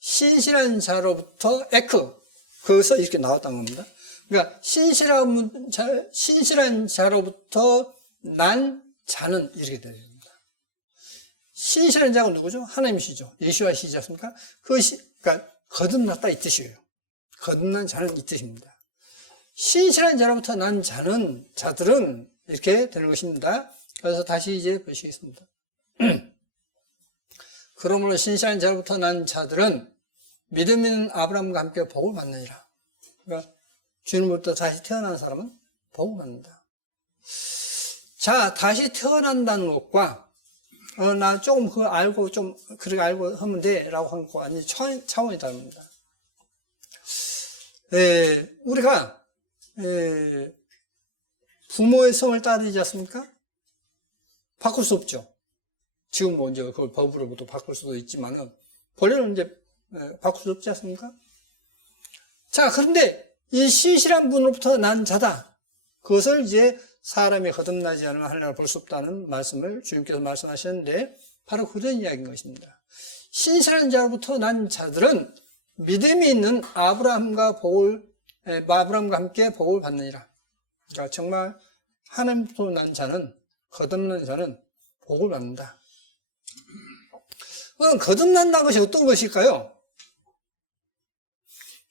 신실한 자로부터 거기서 이렇게 나왔다는 겁니다. 그러니까 신실한 자로부터 난 자는 이렇게 됩니다. 신실한 자가 누구죠? 하나님이시죠. 예수와시지 않습니까? 그러니까 거듭났다 이 뜻이에요. 거듭난 자는 이 뜻입니다. 신실한 자로부터 난 자들은 이렇게 되는 것입니다. 그래서 다시 이제 보시겠습니다. 그러므로 신실한 자로부터 난 자들은 믿음 있는 아브라함과 함께 복을 받느니라. 그러니까 주님으로부터 다시 태어난 사람은 복을 받는다. 자, 다시 태어난다는 것과 나 조금 그거 알고 좀 그렇게 알고 하면 돼라고 하는 거 아니 차원이 다릅니다. 우리가 부모의 성을 따르지 않습니까? 바꿀 수 없죠. 지금 뭐 이제 그걸 법으로부터 바꿀 수도 있지만은 본래는 이제 바꿀 수 없지 않습니까? 자, 그런데 이 신실한 분으로부터 난 자다. 그것을 이제 사람이 거듭나지 않으면 하나님을 볼 수 없다는 말씀을 주님께서 말씀하셨는데 바로 그런 이야기인 것입니다. 신실한 자로부터 난 자들은 믿음이 있는 아브라함과 함께 복을 받느니라. 그러니까 정말 하나님부터 난 자는, 거듭난 자는 복을 받는다. 그럼 거듭난다는 것이 어떤 것일까요?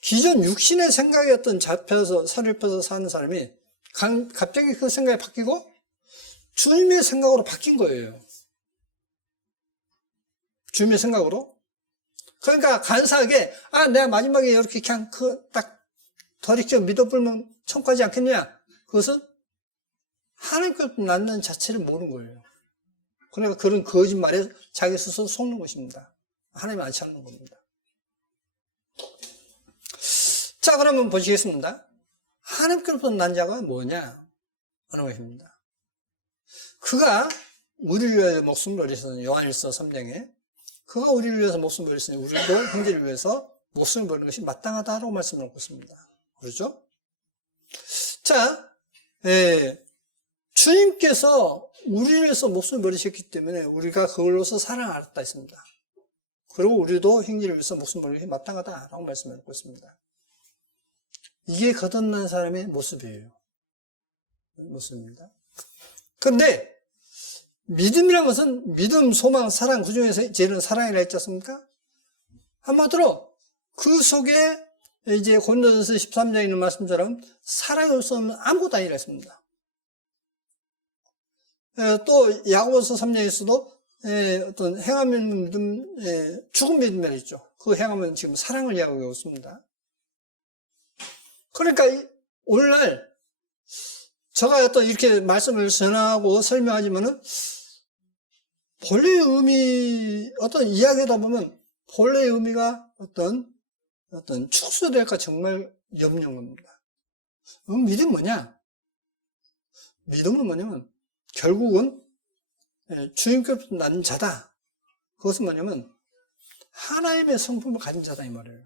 기존 육신의 생각에 어떤 잡혀서 서늘퍼서 사는 사람이 갑자기 그 생각이 바뀌고 주님의 생각으로 바뀐 거예요. 주님의 생각으로. 그러니까 간사하게 내가 마지막에 이렇게 그냥 딱 덜익혀 믿어불면 천국하지 않겠냐? 그것은 하나님께 낳는 자체를 모르는 거예요. 그러니까 그런 거짓말에 자기 스스로 속는 것입니다. 하나님 않지 않는 겁니다. 자, 그러면 보시겠습니다. 하나님께로부터 난 자가 뭐냐? 하는 것입니다. 그가 우리를 위하여 목숨을 버리셨는 요한일서 3장에 그가 우리를 위해서 목숨을 버렸으니 우리도 형제를 위해서 목숨을 버리는 것이 마땅하다라고 말씀을 하고 있습니다. 그렇죠? 자, 주님께서 우리를 위해서 목숨을 버리셨기 때문에 우리가 그걸로서 사랑을 알았다 했습니다. 그리고 우리도 형제를 위해서 목숨을 버리는 것이 마땅하다라고 말씀을 하고 있습니다. 이게 거듭난 사람의 모습이에요. 모습입니다. 그런데 믿음이라는 것은 믿음, 소망, 사랑, 그 중에서 제일은 사랑이라 했지 않습니까? 한마디로 그 속에 이제 고린도전서 13장에 있는 말씀처럼 사랑이 없으면 아무것도 아니라 했습니다. 또 야고보서 3장에서도 어떤 행하면 믿음, 죽은 믿음이라 했죠. 그 행하면 지금 사랑을 이야기하고 있습니다. 그러니까 오늘날 제가 어떤 이렇게 말씀을 전하고 설명하지만은 본래의 의미, 어떤 이야기하다 보면 본래의 의미가 어떤 축소될까 정말 염려한 겁니다. 믿음은 뭐냐? 믿음은 뭐냐면 결국은 주님께로부터 난 자다. 그것은 뭐냐면 하나님의 성품을 가진 자다 이 말이에요.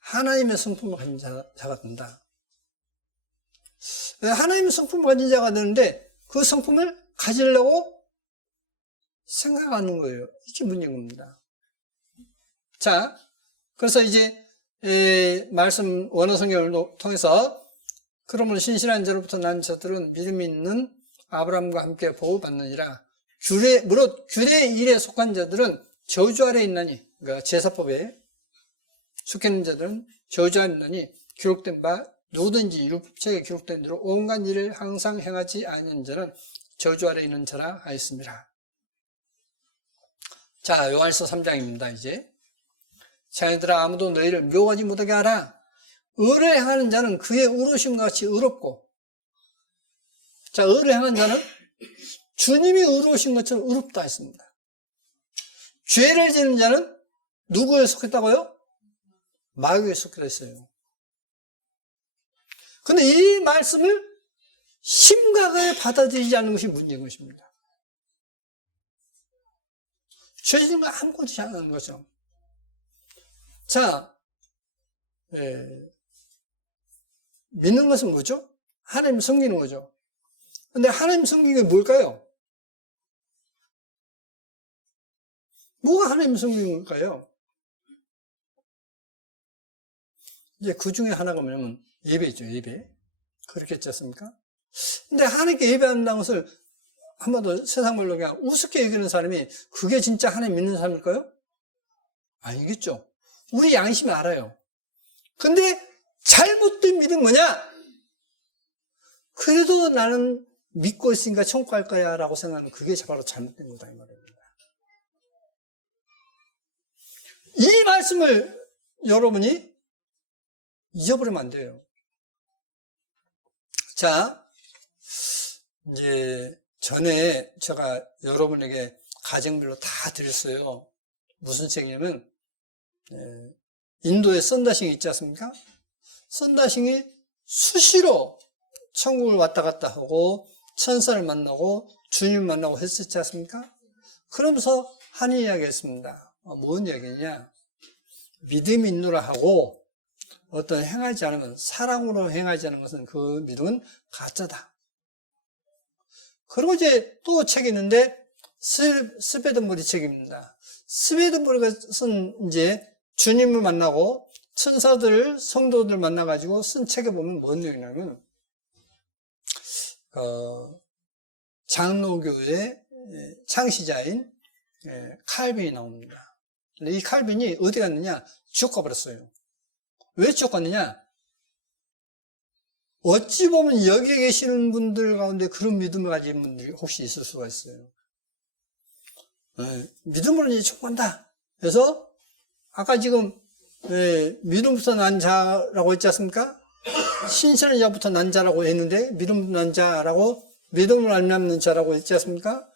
하나님의 성품을 가진 자가 된다. 하나님의 성품을 가진 자가 되는데 그 성품을 가지려고 생각하는 거예요. 이게 문제인 겁니다. 자, 그래서 이제 말씀 원어 성경을 통해서 그러므로 신실한 자로부터 난 자들은 믿음이 있는 아브라함과 함께 복을 받느니라. 무릇 규례 일에 속한 자들은 저주 아래 있나니, 그러니까 제사법에 속해 있는 자들은 저주 아래 있나니 기록된 바 누구든지 율법책에 기록된 대로 온갖 일을 항상 행하지 않는 자는 저주 아래 있는 자라 하였습니다. 자, 요한일서 3장입니다. 이제 자녀들아 아무도 너희를 묘하지 못하게 하라. 의를 행하는 자는 그의 의로우심과 같이 의롭고, 자, 의를 행하는 자는 주님이 의로우신 것처럼 의롭다 했습니다. 죄를 지는 자는 누구에 속했다고요? 마귀에 속했다 했어요. 근데 이 말씀을 심각하게 받아들이지 않는 것이 문제인 것입니다. 죄 지는 거 아무것도 하지 않는 거죠. 자, 믿는 것은 뭐죠? 하나님 섬기는 거죠. 근데 하나님 섬기는 게 뭘까요? 뭐가 하나님 섬기는 걸까요? 이제 그 중에 하나가 뭐냐면 예배죠, 예배. 그렇게 했지 않습니까? 근데 하나님께 예배한다는 것을 한마디로 세상 말로 그냥 우습게 여기는 사람이 그게 진짜 하나님 믿는 사람일까요? 아니겠죠. 우리 양심이 알아요. 근데 잘못된 믿음 뭐냐? 그래도 나는 믿고 있으니까 천국 갈 거야 라고 생각하는 그게 바로 잘못된 거다 이 말입니다. 이 말씀을 여러분이 잊어버리면 안 돼요. 자, 이제 전에 제가 여러분에게 가정별로 다 드렸어요. 무슨 책이냐면 인도의 썬다싱이 있지 않습니까? 썬다싱이 수시로 천국을 왔다 갔다 하고 천사를 만나고 주님 만나고 했었지 않습니까? 그러면서 한 이야기 했습니다. 뭔 이야기냐? 믿음이 있노라 하고 어떤 행하지 않으면, 사랑으로 행하지 않은 것은 그 믿음은 가짜다. 그리고 이제 또 책이 있는데, 스베드머리 책입니다. 스베드머리가 쓴 이제 주님을 만나고 천사들, 성도들 만나가지고 쓴 책에 보면 뭔 내용이냐면, 장로교의 창시자인 칼빈이 나옵니다. 근데 이 칼빈이 어디 갔느냐? 지옥 가버렸어요. 왜 지옥 갔느냐? 어찌 보면 여기에 계시는 분들 가운데 그런 믿음을 가진 분들이 혹시 있을 수가 있어요. 믿음으로 이제 지옥 간다. 그래서 아까 지금 믿음부터 난 자라고 했지 않습니까? 신실한 자부터 난 자라고 했는데 믿음부터 난 자라고, 믿음을 안 남는 자라고 했지 않습니까?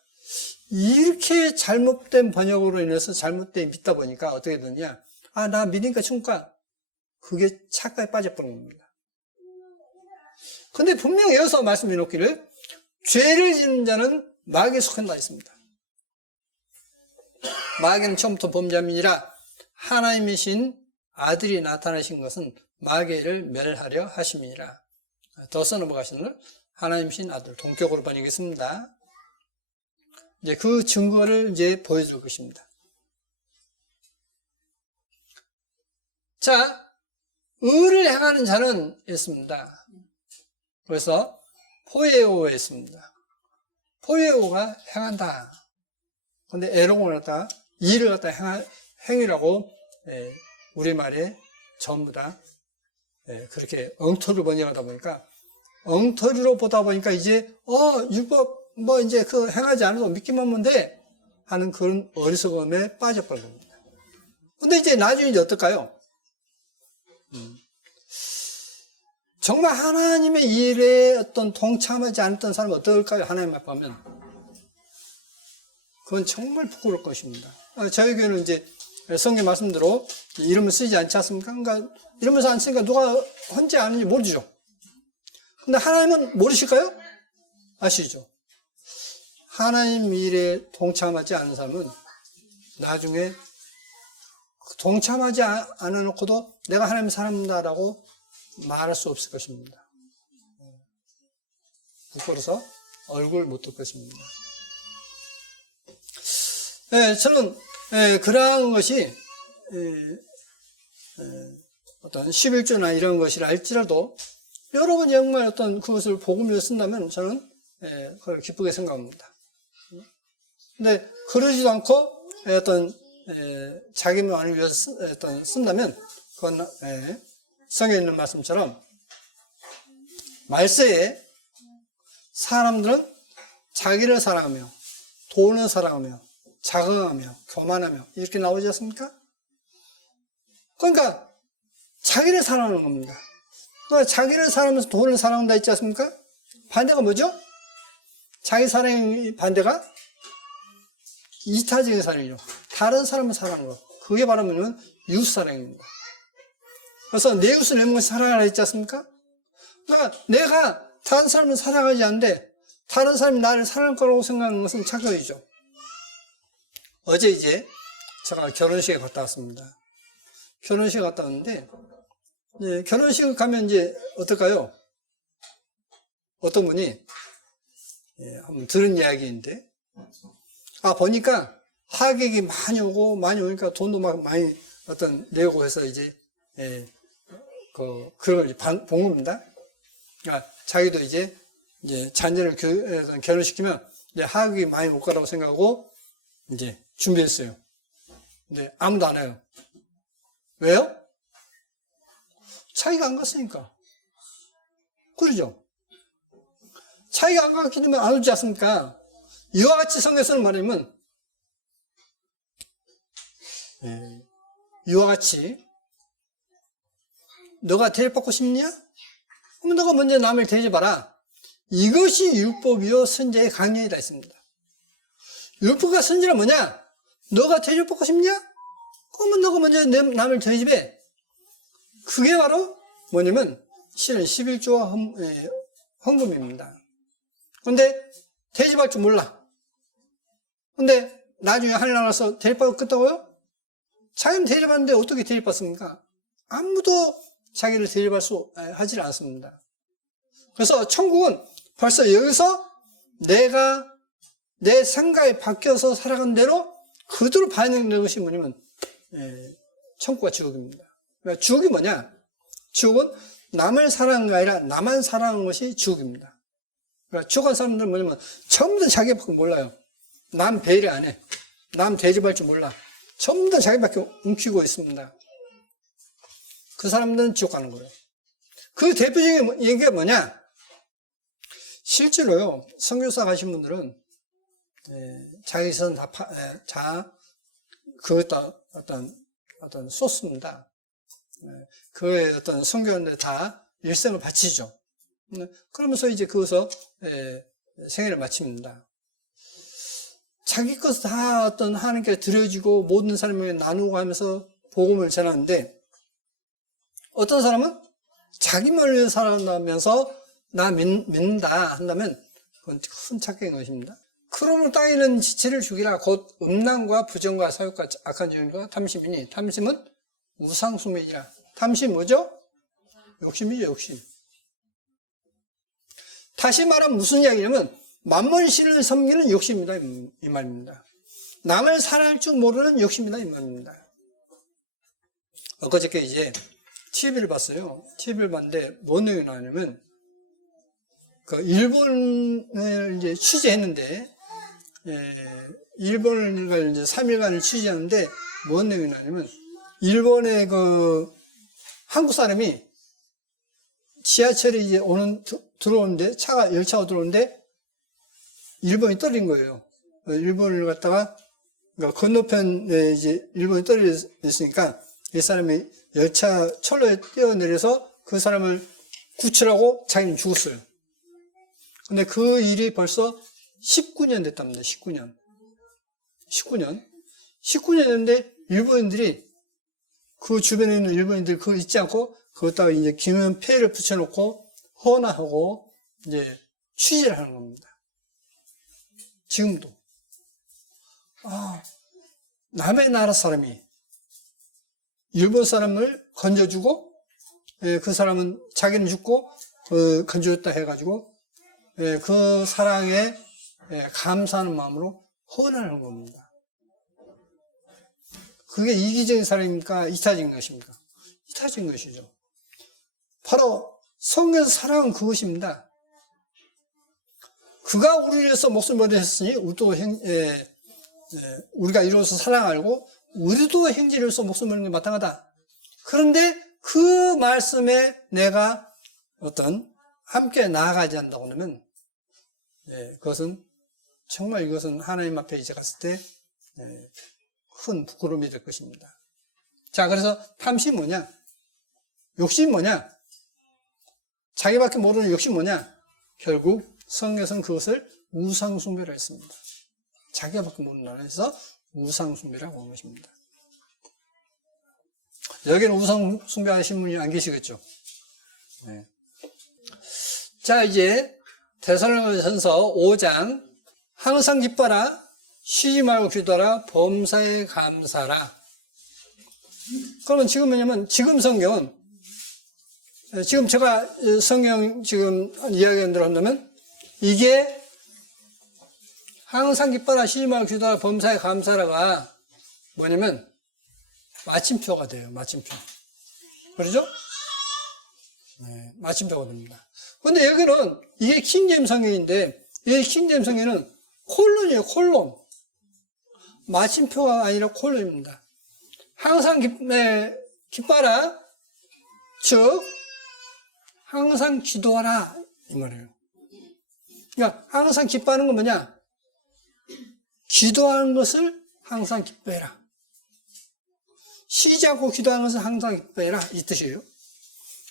이렇게 잘못된 번역으로 인해서 잘못된 믿다 보니까 어떻게 되느냐? 아, 나 믿으니까 천국 가. 그게 착각에 빠져버린 겁니다. 근데 분명히 여기서 말씀해 놓기를 죄를 지는 자는 마귀에 속한다 했습니다. 마귀는 처음부터 범죄함이니라 하나님이신 아들이 나타나신 것은 마귀를 멸하려 하심이니라. 더서 넘어가시는 하나님이신 아들, 동격으로 번역했습니다. 이제 그 증거를 이제 보여줄 것입니다. 자, 의를 행하는 자는 있습니다. 그래서 포에오가 있습니다. 포에오가 행한다. 근데 에로곤을 갖다 일을 갖다 행위라고 우리말에 전부 다 그렇게 엉터리로 번역하다 보니까, 엉터리로 보다 보니까 이제 율법 뭐 이제 그 행하지 않아도 믿기만 하면 돼 하는 그런 어리석음에 빠져버린 겁니다. 근데 이제 나중에 이제 어떨까요? 정말 하나님의 일에 어떤 동참하지 않았던 사람은 어떨까요? 하나님 앞에 가면 그건 정말 부끄러울 것입니다. 저희 교회는 이제 성경 말씀대로 이름을 쓰지 않지 않습니까? 그러니까 이러면서 안 쓰니까 누가 헌재 아는지 모르죠. 근데 하나님은 모르실까요? 아시죠? 하나님 일에 동참하지 않은 사람은 나중에 동참하지 않아놓고도 내가 하나님 사람이다라고 말할 수 없을 것입니다. 부끄러워서 얼굴 못 들 것입니다. 저는 그러한 것이 어떤 11조나 이런 것이라 할지라도 여러분이 정말 어떤 그것을 복음으로 쓴다면 저는 그걸 기쁘게 생각합니다. 근데 그러지도 않고 어떤 자기만을 위해서 쓴다면 그건 성경에 있는 말씀처럼 말세에 사람들은 자기를 사랑하며 돈을 사랑하며 자긍하며 교만하며 이렇게 나오지 않습니까? 그러니까 자기를 사랑하는 겁니다. 그러니까 자기를 사랑하면서 돈을 사랑한다 했지 않습니까? 반대가 뭐죠? 자기 사랑의 반대가 이타적인 사랑이죠. 다른 사람을 사랑하는 것. 그게 바로 뭐냐면 이웃사랑입니다. 그래서 내 이웃을 내 몸을 사랑하라 했지 않습니까? 그러니까 내가 다른 사람을 사랑하지 않는데 다른 사람이 나를 사랑할 거라고 생각하는 것은 착각이죠. 어제 이제 제가 결혼식에 갔다 왔습니다. 결혼식에 갔다 왔는데 결혼식 가면 이제 어떨까요? 어떤 분이 한번 들은 이야기인데 보니까 하객이 많이 오니까 돈도 막 많이 내고 해서 이제 그런 걸 본 겁니다. 그러니까 자기도 이제 자녀를 결혼시키면 이제 하객이 많이 올 거라고 생각하고 이제 준비했어요. 근데 아무도 안 와요. 왜요? 자기가 안 갔으니까. 그러죠? 자기가 안 갔기 때문에 안 오지 않습니까? 이와 같이 성경에서는 말하면 이와 같이 너가 대접받고 싶냐? 그럼 너가 먼저 남을 대접하라. 이것이 율법이요 선지자의 강령이다 했습니다. 율법과 선지자는 뭐냐? 너가 대접받고 싶냐? 그러면 너가 먼저 남을 대접해. 그게 바로 뭐냐면 실은 11조와 헌금입니다. 근데 대접할 줄 몰라. 근데 나중에 하늘 나라서 대접받고 끝다고요? 자기는 대접하는데 어떻게 대접받습니까? 아무도 자기를 대접할 수 하지 않습니다. 그래서 천국은 벌써 여기서 내가 내 생각이 바뀌어서 살아간 대로 그대로 반영되는 것이 뭐냐면 천국과 지옥입니다. 그러니까 지옥이 뭐냐? 지옥은 남을 사랑하는 게 아니라 나만 사랑하는 것이 지옥입니다. 그러니까 지옥 간 사람들은 뭐냐면 전부 다 자기밖에 몰라요. 남 배려 안 해. 남 대접할 줄 몰라. 전부 다 자기밖에 움키고 있습니다. 그 사람들은 지옥 가는 거예요. 그 대표적인 얘기가 뭐냐? 실제로요, 선교사 가신 분들은 자기 선 그것도 어떤 소스입니다. 그의 어떤 선교하는데 다 일생을 바치죠. 그러면서 이제 그것을 생애를 마칩니다. 자기 것을 다 어떤 하나님께 드려지고 모든 사람에게 나누고 하면서 복음을 전하는데 어떤 사람은 자기만을 위해 살아가면서 나 믿는다 한다면 그건 큰 착각인 것입니다. 그러므로 따위는 지체를 죽이라 곧 음란과 부정과 사욕과 악한 죄와 탐심이니 탐심은 우상숭배이라. 탐심 뭐죠? 욕심이죠, 욕심. 다시 말하면 무슨 이야기냐면 만몬신을 섬기는 욕심이다 이 말입니다. 남을 사랑할 줄 모르는 욕심이다 이 말입니다. 엊그저께 이제 TV를 봤어요. TV를 봤는데 뭔 내용이 나오냐면 그 일본을 이제 취재했는데 일본을 이제 3일간을 취재하는데 뭔 내용이 나오냐면 일본의 그 한국 사람이 지하철에 이제 들어오는데 열차가 들어오는데 일본이 떨어진 거예요. 일본을 갖다가 그러니까 건너편에 이제 일본이 떨어져 있으니까 이 사람이 철로에 뛰어내려서 그 사람을 구출하고 자기는 죽었어요. 근데 그 일이 벌써 19년 됐답니다. 19년 됐는데 일본인들이 그 주변에 있는 일본인들이 그걸 잊지 않고 그것다가 이제 기념폐를 붙여놓고 헌화하고 이제 취재를 하는 겁니다. 지금도. 남의 나라 사람이 일본 사람을 건져주고 그 사람은 자기는 죽고 건져줬다 해가지고 그 사랑에 감사하는 마음으로 헌화하는 겁니다. 그게 이기적인 사람입니까? 이타적인 것입니까? 이타적인 것이죠. 바로 성경에서 사랑은 그것입니다. 그가 우리를 위해서 목숨을 버리셨으니 우리가 이로써 사랑하고 우리도 형제로서 목숨을 버리는 게 마땅하다. 그런데 그 말씀에 내가 함께 나아가지 않는다고 하면 그것은 정말 이것은 하나님 앞에 이제 갔을 때 큰 부끄러움이 될 것입니다. 자, 그래서 탐심이 뭐냐? 욕심이 뭐냐? 자기밖에 모르는 욕심이 뭐냐? 결국 성경에서는 그것을 우상숭배라 했습니다. 자기밖에 모르는 나라에서 우상숭배라고 하는 것입니다. 여기는 우상숭배하시는 분이 안 계시겠죠? 네. 자, 이제 데살로니가전서 5장 항상 기뻐라 쉬지 말고 기도하라 범사에 감사라. 그러면 지금 뭐냐면 지금 성경은 지금 제가 성경 지금 이야기한 대로 한다면 이게 항상 기뻐라 쉬지 말고 기도하라 범사에 감사라가 뭐냐면 마침표가 돼요. 마침표. 그러죠? 네, 마침표가 됩니다. 근데 여기는 이게 킹제임스 성경인데 이 킹제임스 성경은 콜론이에요. 콜론. 마침표가 아니라 콜론입니다. 항상 기뻐라. 즉 항상 기도하라 이 말이에요. 그러니까 항상 기뻐하는 건 뭐냐? 기도하는 것을 항상 기뻐해라. 쉬지 않고 기도하는 것을 항상 기뻐해라 이 뜻이에요.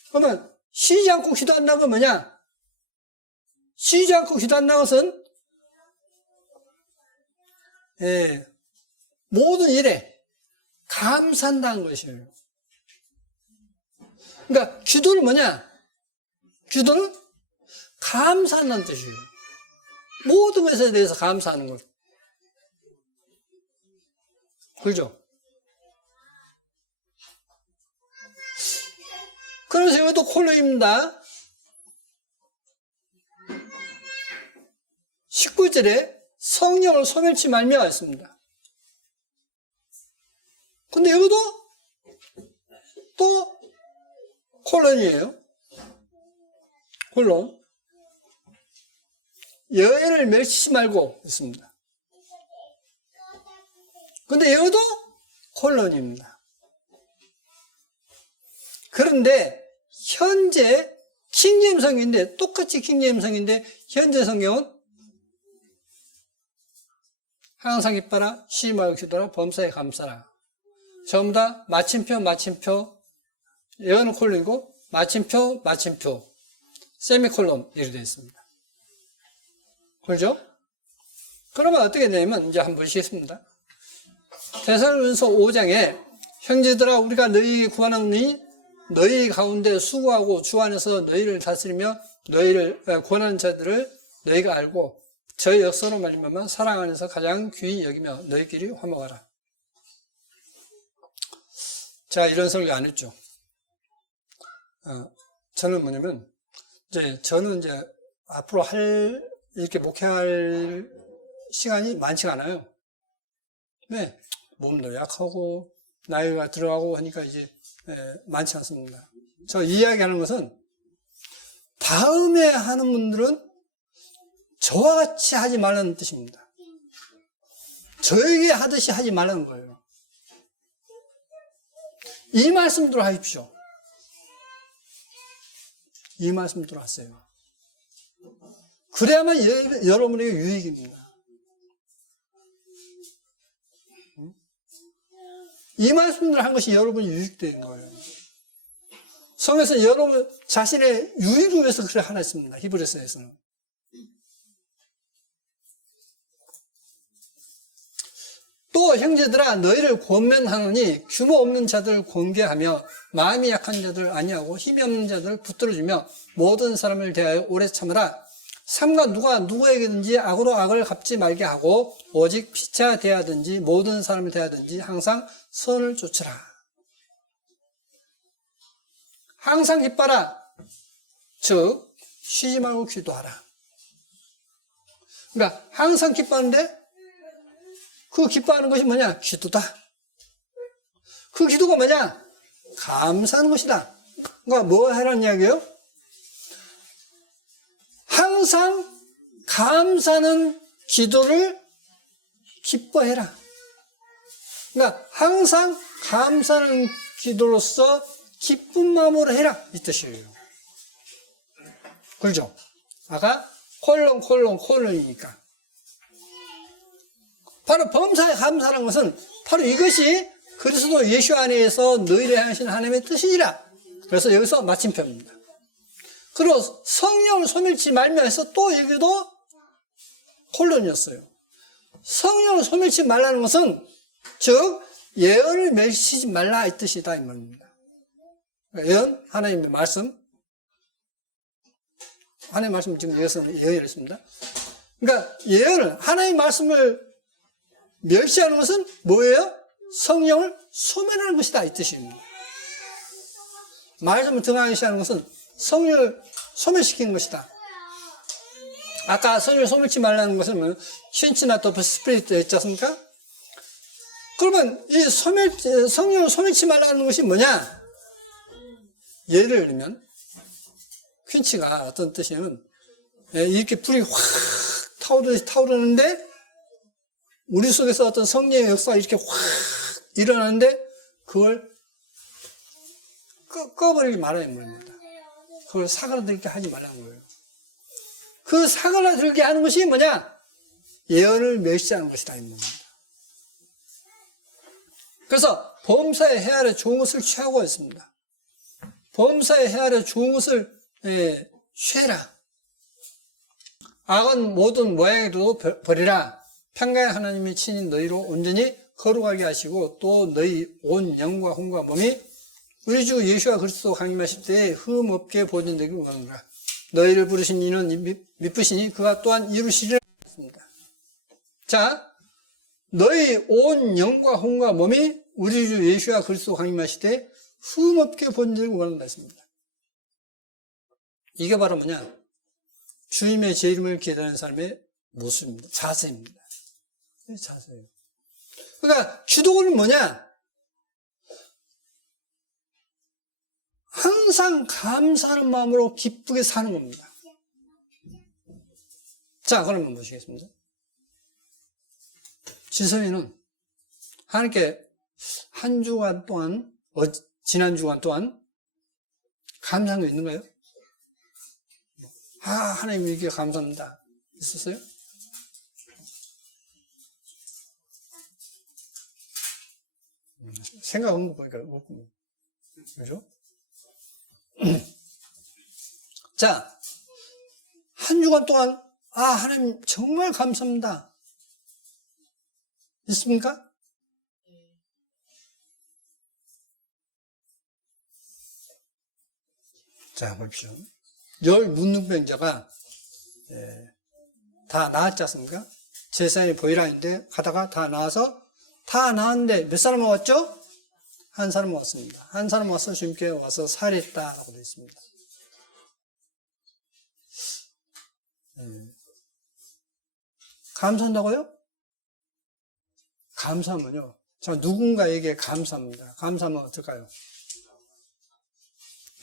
그러면 쉬지 않고 기도한다는 건 뭐냐? 쉬지 않고 기도한다는 것은 모든 일에 감사한다는 것이에요. 그러니까 기도는 뭐냐? 기도는 감사한다는 뜻이에요. 모든 것에 대해서 감사하는 것. 그죠? 그래서 이것도 콜론입니다. 19절에 성령을 소멸치 말며 했습니다. 근데 여기도 또 콜론이에요. 콜론. 여인을 멸치지 말고 했습니다. 근데 여기도 콜론입니다. 그런데 현재 킹제임스 성경인데 똑같이 킹제임스 성경인데 현재 성경은 항상 기뻐라, 쉬지 말고 기도하라, 범사에 감사라. 전부 다 마침표, 여기는 콜론이고 마침표, 세미콜론 이렇게 되어 있습니다. 그렇죠? 그러면 어떻게 되냐면 이제 한번 보시겠습니다. 데살로니가서 5장에 형제들아 우리가 너희 구하노니 너희 가운데 수고하고 주 안에서 너희를 다스리며 너희를 구하는 자들을 너희가 알고 저희 역사로 말미암아 사랑 안에서 가장 귀히 여기며 너희끼리 화목하라. 자, 이런 설교 안 했죠. 저는 뭐냐면 저는 앞으로 이렇게 목회할 시간이 많지가 않아요. 네, 몸도 약하고 나이가 들어가고 하니까 이제 많지 않습니다. 저 이야기하는 것은 다음에 하는 분들은 저와 같이 하지 말라는 뜻입니다. 저에게 하듯이 하지 말라는 거예요. 이 말씀대로 하십시오. 이 말씀대로 하세요. 그래야만 여러분에게 유익입니다. 이 말씀대로 한 것이 여러분이 유익된 거예요. 성에서 여러분 자신의 유익을 위해서 그렇게 하라 했습니다. 히브리서에서는. 또 형제들아 너희를 권면하노니 규모 없는 자들 권계하며 마음이 약한 자들 아니하고 힘이 없는 자들 붙들어주며 모든 사람을 대하여 오래 참으라. 삼가 누가 누구에게든지 악으로 악을 갚지 말게 하고 오직 피차 대하든지 모든 사람을 대하든지 항상 선을 쫓으라. 항상 기뻐라. 즉 쉬지 말고 기도하라. 그러니까 항상 기뻐하는데 그 기뻐하는 것이 뭐냐? 기도다. 그 기도가 뭐냐? 감사하는 것이다. 그러니까 뭐 하라는 이야기예요? 항상 감사하는 기도를 기뻐해라. 그러니까 항상 감사하는 기도로서 기쁜 마음으로 해라. 이 뜻이에요. 그렇죠? 아까 콜론이니까. 바로 범사에 감사하는 것은 바로 이것이 그리스도 예수 안에서 너희를 향하신 하나님의 뜻이니라. 그래서 여기서 마침표입니다. 그리고 성령을 소멸치 말며 해서 또 여기도 콜론이었어요. 성령을 소멸치 말라는 것은 즉 예언을 멸치지 말라 이 뜻이다 이 말입니다. 예언, 하나님의 말씀. 하나님의 말씀 지금 여기서는 예언을 했습니다. 그러니까 예언을 하나님의 말씀을 멸시하는 것은 뭐예요? 성령을 소멸하는 것이다 이 뜻입니다. 말씀을 등한시하는 것은 성령을 소멸시키는 것이다. 아까 성령을 소멸치 말라는 것은 퀸치나 또 스피릿 있지 않습니까? 그러면 이 성령을 소멸치 말라는 것이 뭐냐? 예를 들면 퀸치가 어떤 뜻이냐면 이렇게 불이 확 타오르는데 우리 속에서 어떤 성령의 역사가 이렇게 확 일어나는데 그걸 꺼버리지 말아야 합니다. 그걸 사그라들게 하지 말라는 거예요. 그 사그라들게 하는 것이 뭐냐? 예언을 멸시하는 것이다. 그래서 범사에 헤아려 좋은 것을 취하고 있습니다. 범사에 헤아려 좋은 것을 취해라. 악은 모든 모양에도 버리라. 평강의 하나님이 친히 너희로 온전히 거룩하게 하시고 또 너희 온 영과 혼과 몸이 우리 주 예수와 그리스도 강림하실 때에 흠 없게 보존되기 원하노라. 너희를 부르신 이는 미쁘시니 그가 또한 이루시리라 했습니다. 자, 너희 온 영과 혼과 몸이 우리 주 예수와 그리스도 강림하실 때에 흠 없게 보존되기 원한다 했습니다. 이게 바로 뭐냐? 주님의 제 이름을 기다리는 사람의 모습입니다. 자세입니다. 자세예요. 그러니까 기도는 뭐냐? 항상 감사하는 마음으로 기쁘게 사는 겁니다. 자, 그러면 보시겠습니다. 지선이는 하나님께 한 주간 동안, 지난 주간 동안 감사한 거 있는가요? 하나님 이게 감사합니다. 있었어요? 생각한 거 보니까 없군요. 그죠? 자, 한 주간 동안 하나님 정말 감사합니다. 있습니까? 자, 보십시오. 열 문둥병자가 다 나았지 않습니까? 제사장이 보이라는데 가다가 다 나와서 다 나았는데 몇 사람 왔죠? 한 사람 왔습니다. 한 사람 와서 주님께 와서 살했다라고 되어 있습니다. 감사한다고요? 감사하면요. 자, 누군가에게 감사합니다. 감사하면 어떨까요?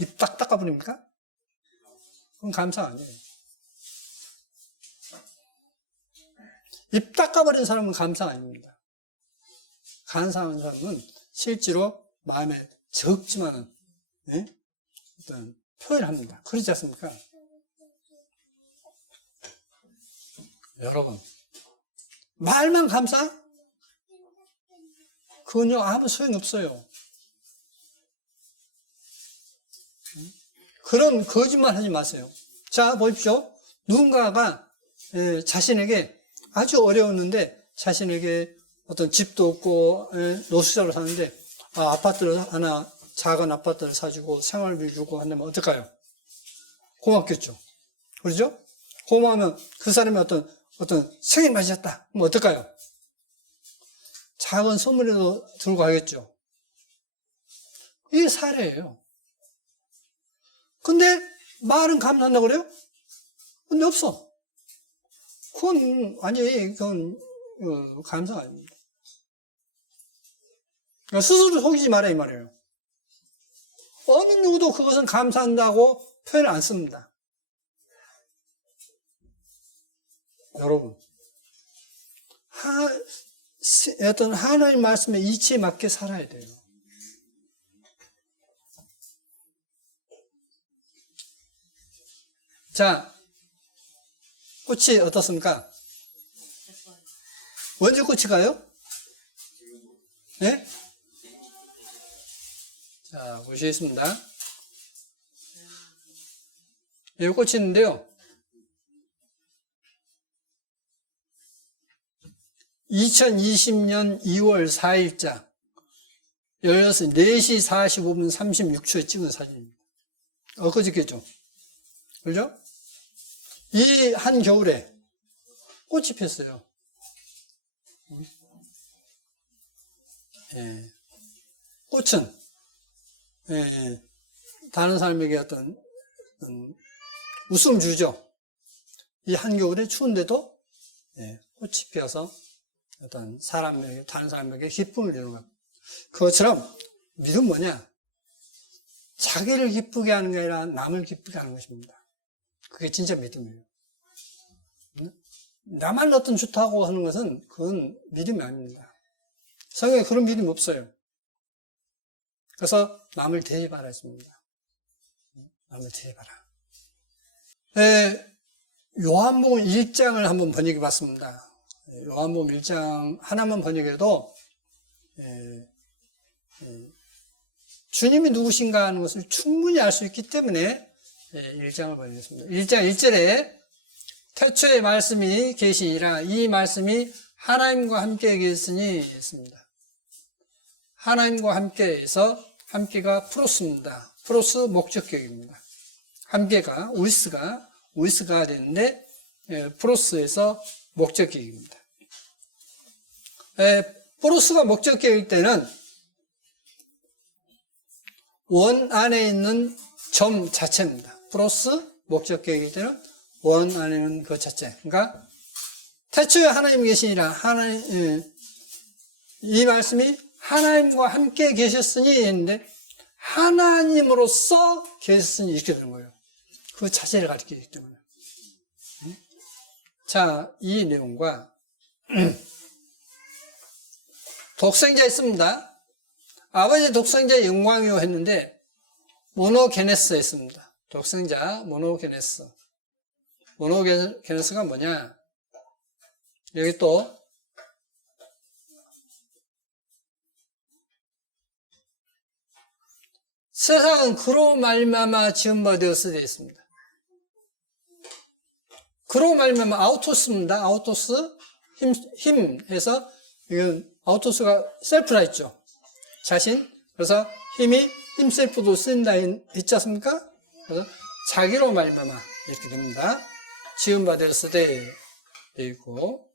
입 딱 닦아버립니까? 그건 감사 아니에요. 입 닦아버린 사람은 감사 아닙니다. 감사한 사람은 실제로 마음에 적지만은 어떤 표현을 합니다. 그렇지 않습니까? 여러분, 말만 감사? 그건요 아무 소용이 없어요. 그런 거짓말 하지 마세요. 자, 보십시오. 누군가가 자신에게 아주 어려웠는데 자신에게 어떤 집도 없고 노숙자로 사는데 아파트를 하나 작은 아파트를 사주고 생활비 주고 한다면 어떨까요? 고맙겠죠. 그렇죠? 고마우면 그 사람이 어떤 생일 맞이했다. 그럼 어떨까요? 작은 선물이라도 들고 가겠죠. 이게 사례예요. 근데 말은 감사한다고 그래요? 근데 없어. 그건 감사가 아닙니다. 스스로 속이지 말아야 이 말이에요. 어느 누구도 그것은 감사한다고 표현을 안 씁니다. 여러분, 어떤 하나님 말씀에 이치에 맞게 살아야 돼요. 자, 꽃이 어떻습니까? 언제 꽃이 가요? 네? 자, 보시겠습니다. 여기 꽃이 있는데요. 2020년 2월 4일자 4시 45분 36초에 찍은 사진입니다. 엊그저께죠. 그죠? 이 한겨울에 꽃이 폈어요. 꽃은 다른 사람에게 어떤 웃음 주죠. 이 한겨울에 추운데도 꽃이 피어서 어떤 다른 사람에게 기쁨을 주는 것. 그것처럼 믿음 뭐냐? 자기를 기쁘게 하는 게 아니라 남을 기쁘게 하는 것입니다. 그게 진짜 믿음이에요. 나만 어떤 좋다고 하는 것은 그건 믿음이 아닙니다. 성경에 그런 믿음이 없어요. 그래서 남을 대입하라 했습니다. 남을 대입하라. 요한복음 1장을 한번 번역해 봤습니다. 요한복음 1장 하나만 번역해도 주님이 누구신가 하는 것을 충분히 알 수 있기 때문에 1장을 번역했습니다. 1장 1절에 태초에 말씀이 계시니라 이 말씀이 하나님과 함께 계셨으니 했습니다. 하나님과 함께해서 함께가 프로스입니다. 프로스 목적격입니다. 함께가 우리스가 되는데 프로스에서 목적격입니다. 프로스가 목적격일 때는 원 안에 있는 점 자체입니다. 프로스 목적격이기 때문에 원 안에는 그 자체. 그러니까 태초에 하나님 계시니라. 하나님, 이 말씀이 하나님과 함께 계셨으니 했는데 하나님으로서 계셨으니 이렇게 되는 거예요. 그 자체를 가리키기 때문에. 자, 이 내용과 독생자 있습니다. 아버지 독생자의 영광이요 했는데 모노게네스 했습니다. 독생자 모노게네스. 모노게네스가 뭐냐? 여기 또 세상은 그로 말미암아 지은 바 되었으 되어 있습니다. 그로 말미암아 아우토스입니다. 아우토스 힘 해서 이건 아우토스가 셀프라 했죠. 자신. 그래서 힘 셀프도 쓰인다 했지 않습니까? 그래서 자기로 말미암아 이렇게 됩니다. 지은 바 되었으 되어 있고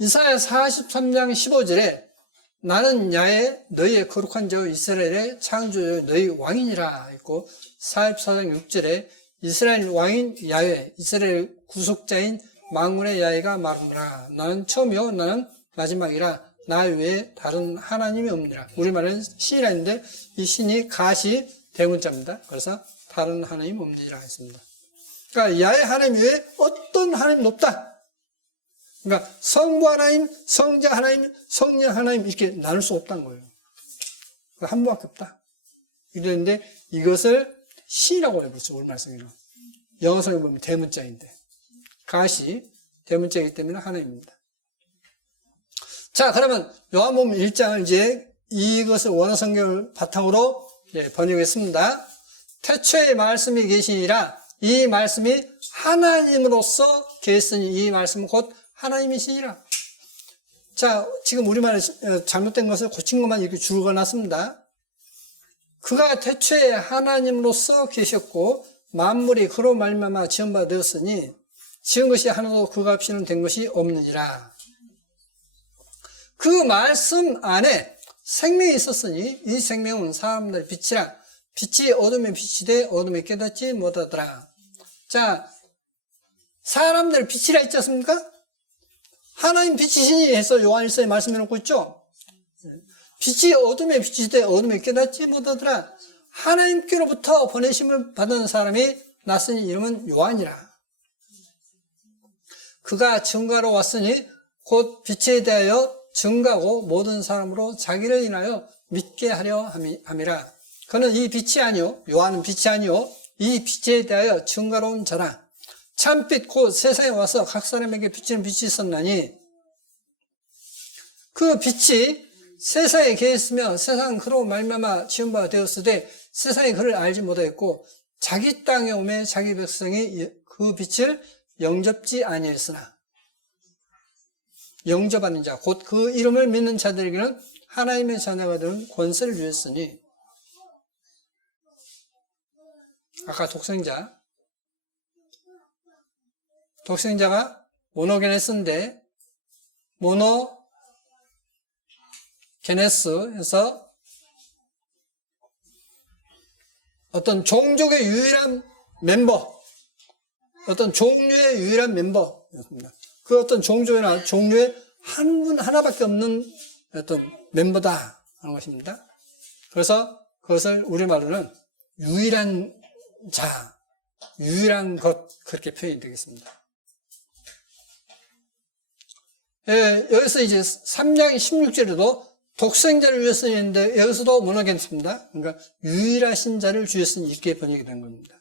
이사야 43장 15절에 나는 야훼 너희의 거룩한 자 이스라엘의 창조주 너희 왕이니라 했고 44장 6절에 이스라엘 왕인 야훼 이스라엘 구속자인 만군의 야훼가 말하노라 나는 처음이요 나는 마지막이라 나 외에 다른 하나님이 없느니라. 우리말은 신이라 했는데 이 신이 가시 대문자입니다. 그래서 다른 하나님 없느니라 했습니다. 그러니까 야훼 하나님 외에 어떤 하나님도 없다. 그러니까 성부 하나님, 성자 하나님, 성령 하나님 이렇게 나눌 수 없다는 거예요. 한 분밖에 없다. 이랬는데 이것을 시라고 해버렸죠. 오늘 말씀에는. 영어성에 보면 대문자인데 가시 대문자이기 때문에 하나님입니다. 자, 그러면 요한복음 1장을 이제 이것을 원어 성경을 바탕으로 번역했습니다. 태초에 말씀이 계시니라 이 말씀이 하나님으로서 계시니 이 말씀은 곧 하나님이시니라. 자, 지금 우리말에 잘못된 것을 고친 것만 이렇게 줄거놨습니다. 그가 태초에 하나님으로서 계셨고 만물이 그로 말미암아 지은 바 되었으니 지은 것이 하나도 그가 없이는 된 것이 없느니라. 그 말씀 안에 생명이 있었으니 이 생명은 사람들의 빛이라. 빛이 어둠에 빛이 돼 어둠에 깨닫지 못하더라. 자, 사람들 빛이라 했지 않습니까? 하나님 빛이시니 해서 요한일서에 말씀해놓고 있죠. 빛이 어둠에 빛이 돼 어둠에 깨닫지 못하더라. 하나님께로부터 보내심을 받은 사람이 났으니 이름은 요한이라. 그가 증거로 왔으니 곧 빛에 대하여 증거하고 모든 사람으로 자기를 인하여 믿게 하려 함이라. 그는 이 빛이 아니요 요한은 빛이 아니요 이 빛에 대하여 증거로운 자라. 참빛 곧 세상에 와서 각 사람에게 비치는 빛이 있었나니 그 빛이 세상에 계셨으며 세상은 그로 말미암아 지은 바 되었으되 세상이 그를 알지 못하였고 자기 땅에 오매 자기 백성이 그 빛을 영접지 아니했으나 영접하는 자 곧 그 이름을 믿는 자들에게는 하나님의 자녀가 되는 권세를 주었으니 아까 독생자가 모노게네스인데 모노게네스 해서 어떤 종족의 유일한 멤버, 어떤 종류의 유일한 멤버였습니다. 그 어떤 종족이나 종류의 한 분 하나밖에 없는 어떤 멤버다 하는 것입니다. 그래서 그것을 우리말로는 유일한 자, 유일한 것 그렇게 표현이 되겠습니다. 여기서 이제 3장 16절에도 독생자를 위해서 했는데 여기서도 모노게네스입니다. 그러니까 유일하신 자를 주였으니 이렇게 번역이 된 겁니다.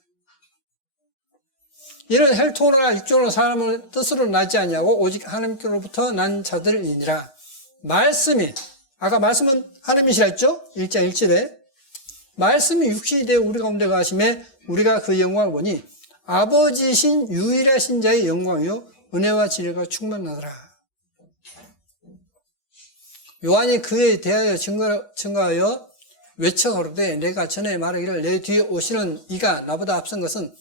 이는 혈통으로나 육적으로 사람의 뜻으로 나지 아니하고 오직 하나님께로부터 난 자들이니라. 말씀이 아까 말씀은 하나님이시라 했죠? 1장 1절에 말씀이 육신이 되어 우리 가운데 가심에 우리가 그 영광을 보니 아버지신 유일하신 자의 영광이요 은혜와 진리가 충만하더라. 요한이 그에 대하여 증거하여 외쳐 가로되 내가 전에 말하기를 내 뒤에 오시는 이가 나보다 앞선 것은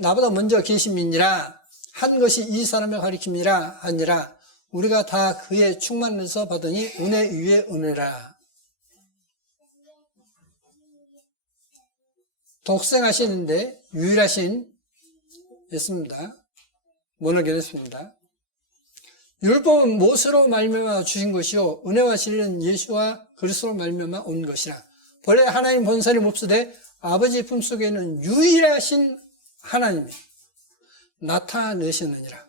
나보다 먼저 계심이니라 한 것이 이 사람을 가리킴이라 하니라. 우리가 다 그의 충만해서 받으니 은혜 위에 은혜라. 독생하시는데 유일하신 예수입니다. 모노게네스입니다. 율법은 무엇으로 말미암아 주신 것이요 은혜와 진리는 예수와 그리스도로 말미암아 온 것이라. 본래 하나님 본사님 없으되 아버지 품속에는 유일하신 하나님이 나타내셨느니라.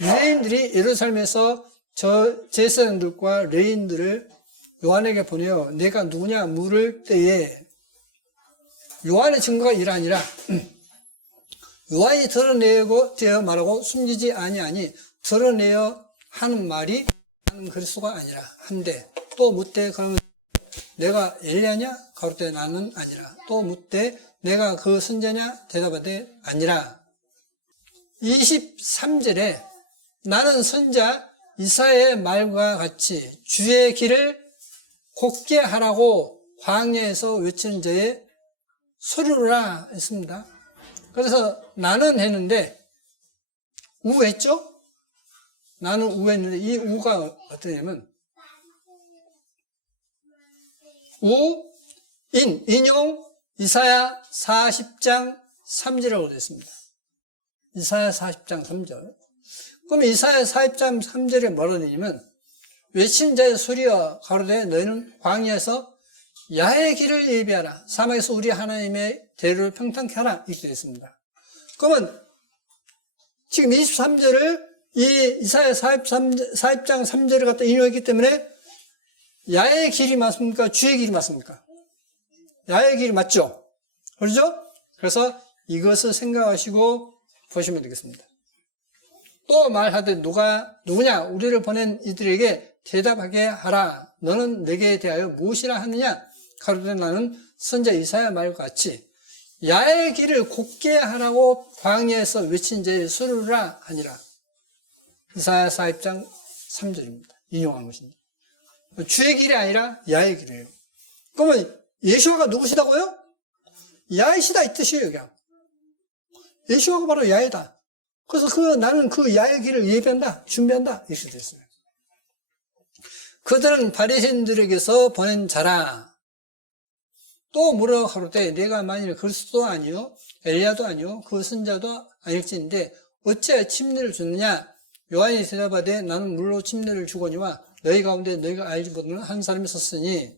유대인들이 예루살렘에서 저 제사장들과 레인들을 요한에게 보내어 내가 누구냐 물을 때에 요한의 증거가 이러하니라. 요한이 드러내고 되어 말하고 숨기지 아니하니 드러내어 하는 말이 나는 그리스도가 아니라 한데 또 묻되 그러면 내가 엘리야냐? 가로되 나는 아니라. 또 묻되 내가 그 선지자냐? 대답하되 아니라. 23절에 나는 선지자 이사야의 말과 같이 주의 길을 곧게 하라고 광야에서 외치는 자의 소리로라 했습니다. 그래서 나는 했는데 우했죠? 나는 우했는데 이 우가 어떠냐면 인용 이사야 40장 3절이라고 되어 있습니다. 이사야 40장 3절. 그럼 이사야 40장 3절에 뭐라고 되냐면 외친 자의 소리와 가로되 너희는 광야에서 야의 길을 예비하라. 사막에서 우리 하나님의 대로를 평탄케 하라. 이렇게 되어 있습니다. 그러면 지금 23절을 이 이사야 40장 3절을 갖다 인용했기 때문에 야의 길이 맞습니까? 주의 길이 맞습니까? 야의 길이 맞죠? 그렇죠? 그래서 이것을 생각하시고 보시면 되겠습니다. 또 말하되 누구냐? 우리를 보낸 이들에게 대답하게 하라. 너는 내게 대하여 무엇이라 하느냐? 가로되 나는 선지자 이사야 말과 같이 야의 길을 곧게 하라고 광야에서 외친 자의 소리라 하니라. 이사야 40장 3절입니다. 인용한 것입니다. 주의 길이 아니라 야의 길이에요. 그러면 예수와가 누구시다고요? 야이시다 이 뜻이에요. 그냥. 예수와가 바로 야이다. 그래서 나는 그 야의 길을 예비한다, 준비한다 이렇게 됐어요. 그들은 바리새인들에게서 보낸 자라. 또 뭐라고 하루되 내가 만일 그리스도도 아니요 엘리야도 아니요 그 선자도 아닐지인데 어찌하여 침례를 주느냐? 요한이 대답하되 나는 물로 침례를 주거니와 너희 가운데 너희가 알지 못하는 한 사람이 섰으니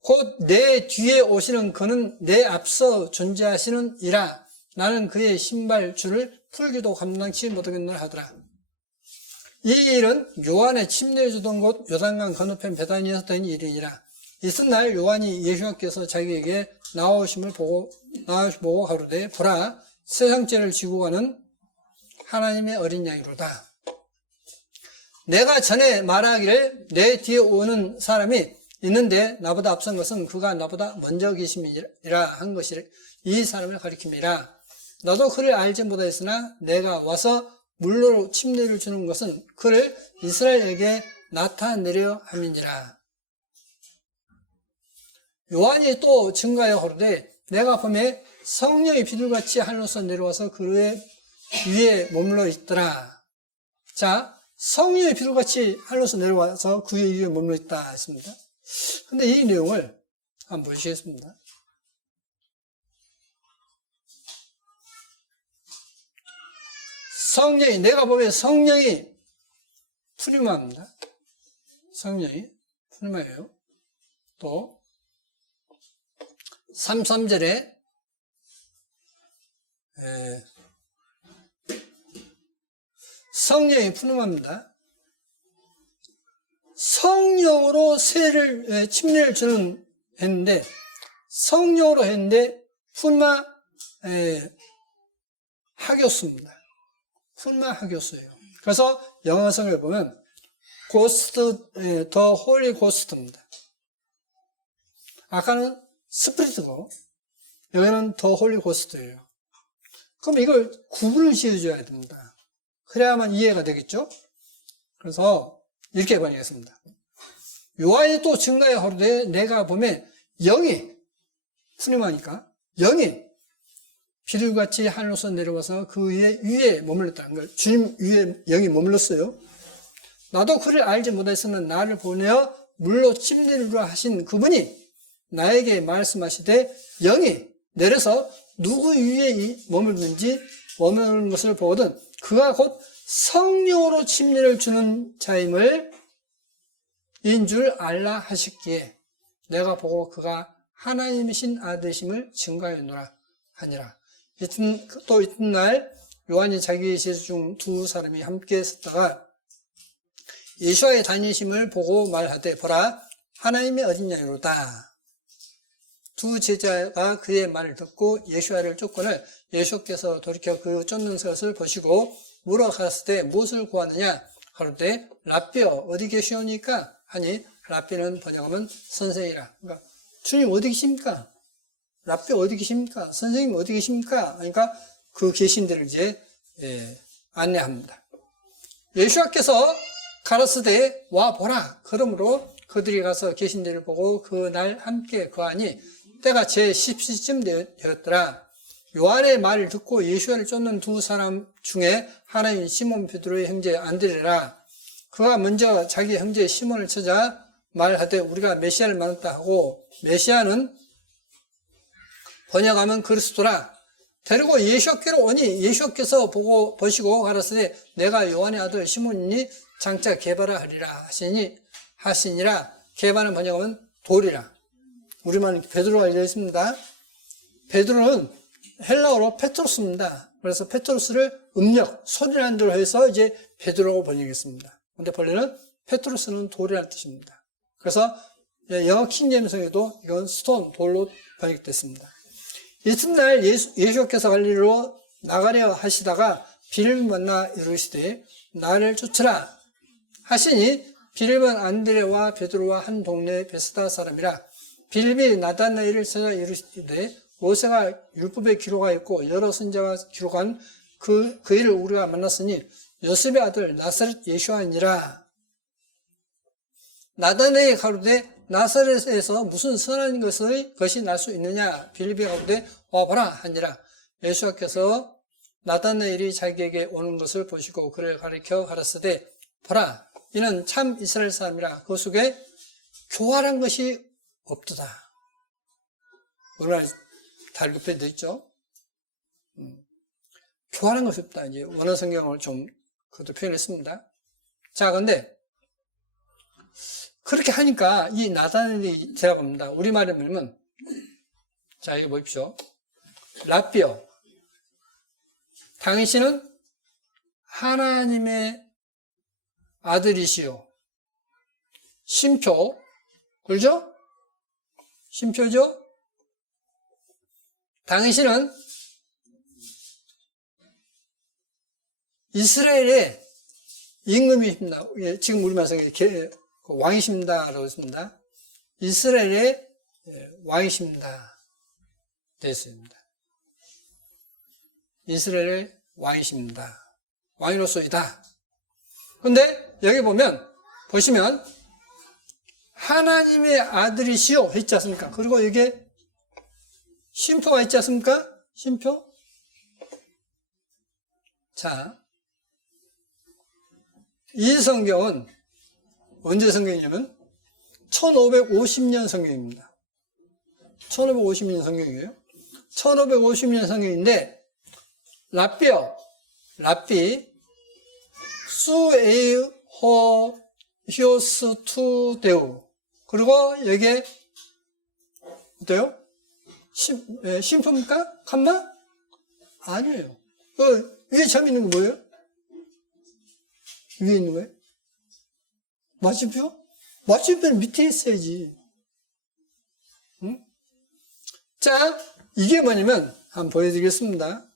곧 내 뒤에 오시는 그는 내 앞서 존재하시는 이라. 나는 그의 신발줄을 풀기도 감당치 못하겠노라 하더라. 이 일은 요한의 침례를 주던 곳 요단강 건너편 베다니에서 된 일이니라. 이튿날 요한이 예수께서 자기에게 나오심을 보고 가로되 보라 세상죄를 지고 가는 하나님의 어린 양이로다. 내가 전에 말하기를 내 뒤에 오는 사람이 있는데 나보다 앞선 것은 그가 나보다 먼저 계심이라 한 것이라. 이 사람을 가리킴이라. 나도 그를 알지 못하였으나 내가 와서 물로 침례를 주는 것은 그를 이스라엘에게 나타내려 함이니라. 요한이 또 증가하여 가로되 내가 보매 성령이 비둘같이 하늘로서 내려와서 그의 위에 머물러 있더라. 자, 성령이 비둘같이 하늘로서 내려와서 그의 위에 머물러 있다 했습니다. 근데 이 내용을 한번 보시겠습니다. 내가 보면 성령이 푸리마입니다. 성령이 푸리마예요. 또 33절에 성령이 푸리마입니다. 성령으로 침례를 주는 했는데 성령으로 했는데 푸리마 하교수입니다. 푸리마 하교수예요. 그래서 영어성을 보면 고스트, 더 홀리 고스트입니다. 아까는 스피리트고 여기는 더 홀리 고스트예요. 그럼 이걸 구분을 지어줘야 됩니다. 그래야만 이해가 되겠죠? 그래서 이렇게 번역했습니다. 요한이 또 증가에 하루되 내가 보면 영이 푸리마니까 영이 비둘기같이 하늘로서 내려와서 그 위에 머물렀다는 거예요. 주님 위에 영이 머물렀어요. 나도 그를 알지 못했으나 나를 보내어 물로 침례를 하신 그분이 나에게 말씀하시되 영이 내려서 누구 위에 머물는지 머무는 것을 보거든 그가 곧 성령으로 침례를 주는 자임을 인 줄 알라 하셨기에 내가 보고 그가 하나님이신 아들이심을 증거하였노라 하니라. 또 이튿날 요한이 자기의 제자 중 두 사람이 함께 섰다가 예수와의 다니심을 보고 말하되 보라 하나님의 어린 양이로다. 두 제자가 그의 말을 듣고 예수와를 쫓거늘 예수께서 돌이켜 그 쫓는 것을 보시고 물어 가라사대 무엇을 구하느냐 하루되 랍비여 어디 계시오니까 하니 랍비는 번역하면 선생이라. 그러니까 주님 어디 계십니까? 랍비 어디 계십니까? 선생님 어디 계십니까? 그러니까 그 계신 데를 이제 안내합니다. 예수께서 가라사대 와 보라. 그러므로 그들이 가서 계신 데를 보고 그날 함께 거하니 때가 제 10시쯤 되었더라. 요한의 말을 듣고 예수를 쫓는 두 사람 중에 하나인 시몬 베드로의 형제 안드레라. 그가 먼저 자기 형제 시몬을 찾아 말하되 우리가 메시아를 만났다 하고 메시아는 번역하면 그리스도라. 데리고 예수께로 오니 예수께서 보시고 가라사대 내가 요한의 아들 시몬이니 장차 게바라 하리라 하시니라. 게바는 번역하면 돌이라. 우리말은 베드로가 이래 있습니다. 베드로는 헬라어로 페트로스입니다. 그래서 페트로스를 음력, 소리라는 대로 해서 이제 베드로라고 번역했습니다. 근데 본래는 페트로스는 돌이라는 뜻입니다. 그래서 영어 킹제임스에도 이건 스톤, 돌로 번역됐습니다. 이튿날 예수께서 갈릴리로 나가려 하시다가 빌립을 만나 이르시되 나를 쫓으라 하시니 빌립은 안드레와 베드로와 한 동네 베스다 사람이라. 빌립이 나다나엘을 찾아 이르시되 모세가 율법에 기록하였고 여러 선지자가 기록한 그 일을 우리가 만났으니 요셉의 아들 나사렛 예수아니라. 나다나엘이 가로되 나사렛에서 무슨 선한 것이 날 수 있느냐. 빌립이 가로되 와보라 하니라. 예수께서 나다나엘이 자기에게 오는 것을 보시고 그를 가리켜 가라사대 보라 이는 참 이스라엘 사람이라. 그 속에 교활한 것이 없도다. 우리나라 달급에 되어 있죠. 교활한 것이 없다. 이제 원어 성경을 좀 그것도 표현했습니다. 자, 근데 그렇게 하니까 이 나다나엘이 대답합니다. 우리말에 보면 자, 이거 보십시오. 랍비여 당신은 하나님의 아들이시요 심표 그렇죠? 심표죠? 당신은 이스라엘의 임금이십니다. 지금 우리말 성경에 왕이십니다 라고 했습니다. 이스라엘의 왕이십니다 되어 있습니다. 이스라엘의 왕이십니다. 왕으로서이다. 그런데 여기 보시면 하나님의 아들이시오 했지 않습니까? 그리고 이게 심표가 있지 않습니까? 심표. 자, 이 성경은 언제 성경이냐면 1550년 성경입니다. 1550년 성경이에요. 1550년 성경인데 랍비 수에이호 히오스 투 데우 그리고 여기에 어때요? 심표입니까? 칸마? 아니에요. 위에 점 있는 거 뭐예요? 위에 있는 거예요? 마침표? 마침표는 밑에 있어야지. 응? 자, 이게 뭐냐면 한번 보여드리겠습니다.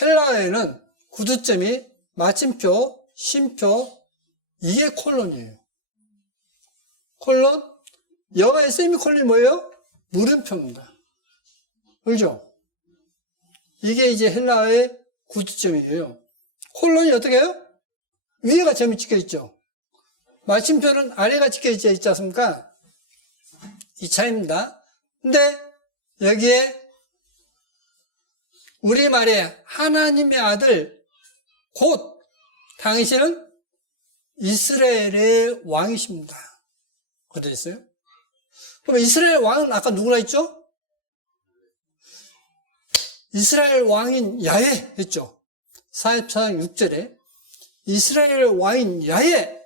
헬라어에는 구두점이 마침표, 심표, 이게 콜론이에요. 콜론, 영어의 세미콜론이 뭐예요? 물음표입니다. 그죠? 이게 이제 헬라어의 구두점이에요. 콜론이 어떻게 해요? 위에가 점이 찍혀 있죠. 마침표는 아래가 찍혀 있지 않습니까? 이 차이입니다. 근데 여기에 우리말에 하나님의 아들 곧 당신은 이스라엘의 왕이십니다. 그렇게 있어요? 그럼 이스라엘 왕은 아까 누구라 했죠? 이스라엘 왕인 야훼 했죠. 44장 6절에 이스라엘 왕인 야훼.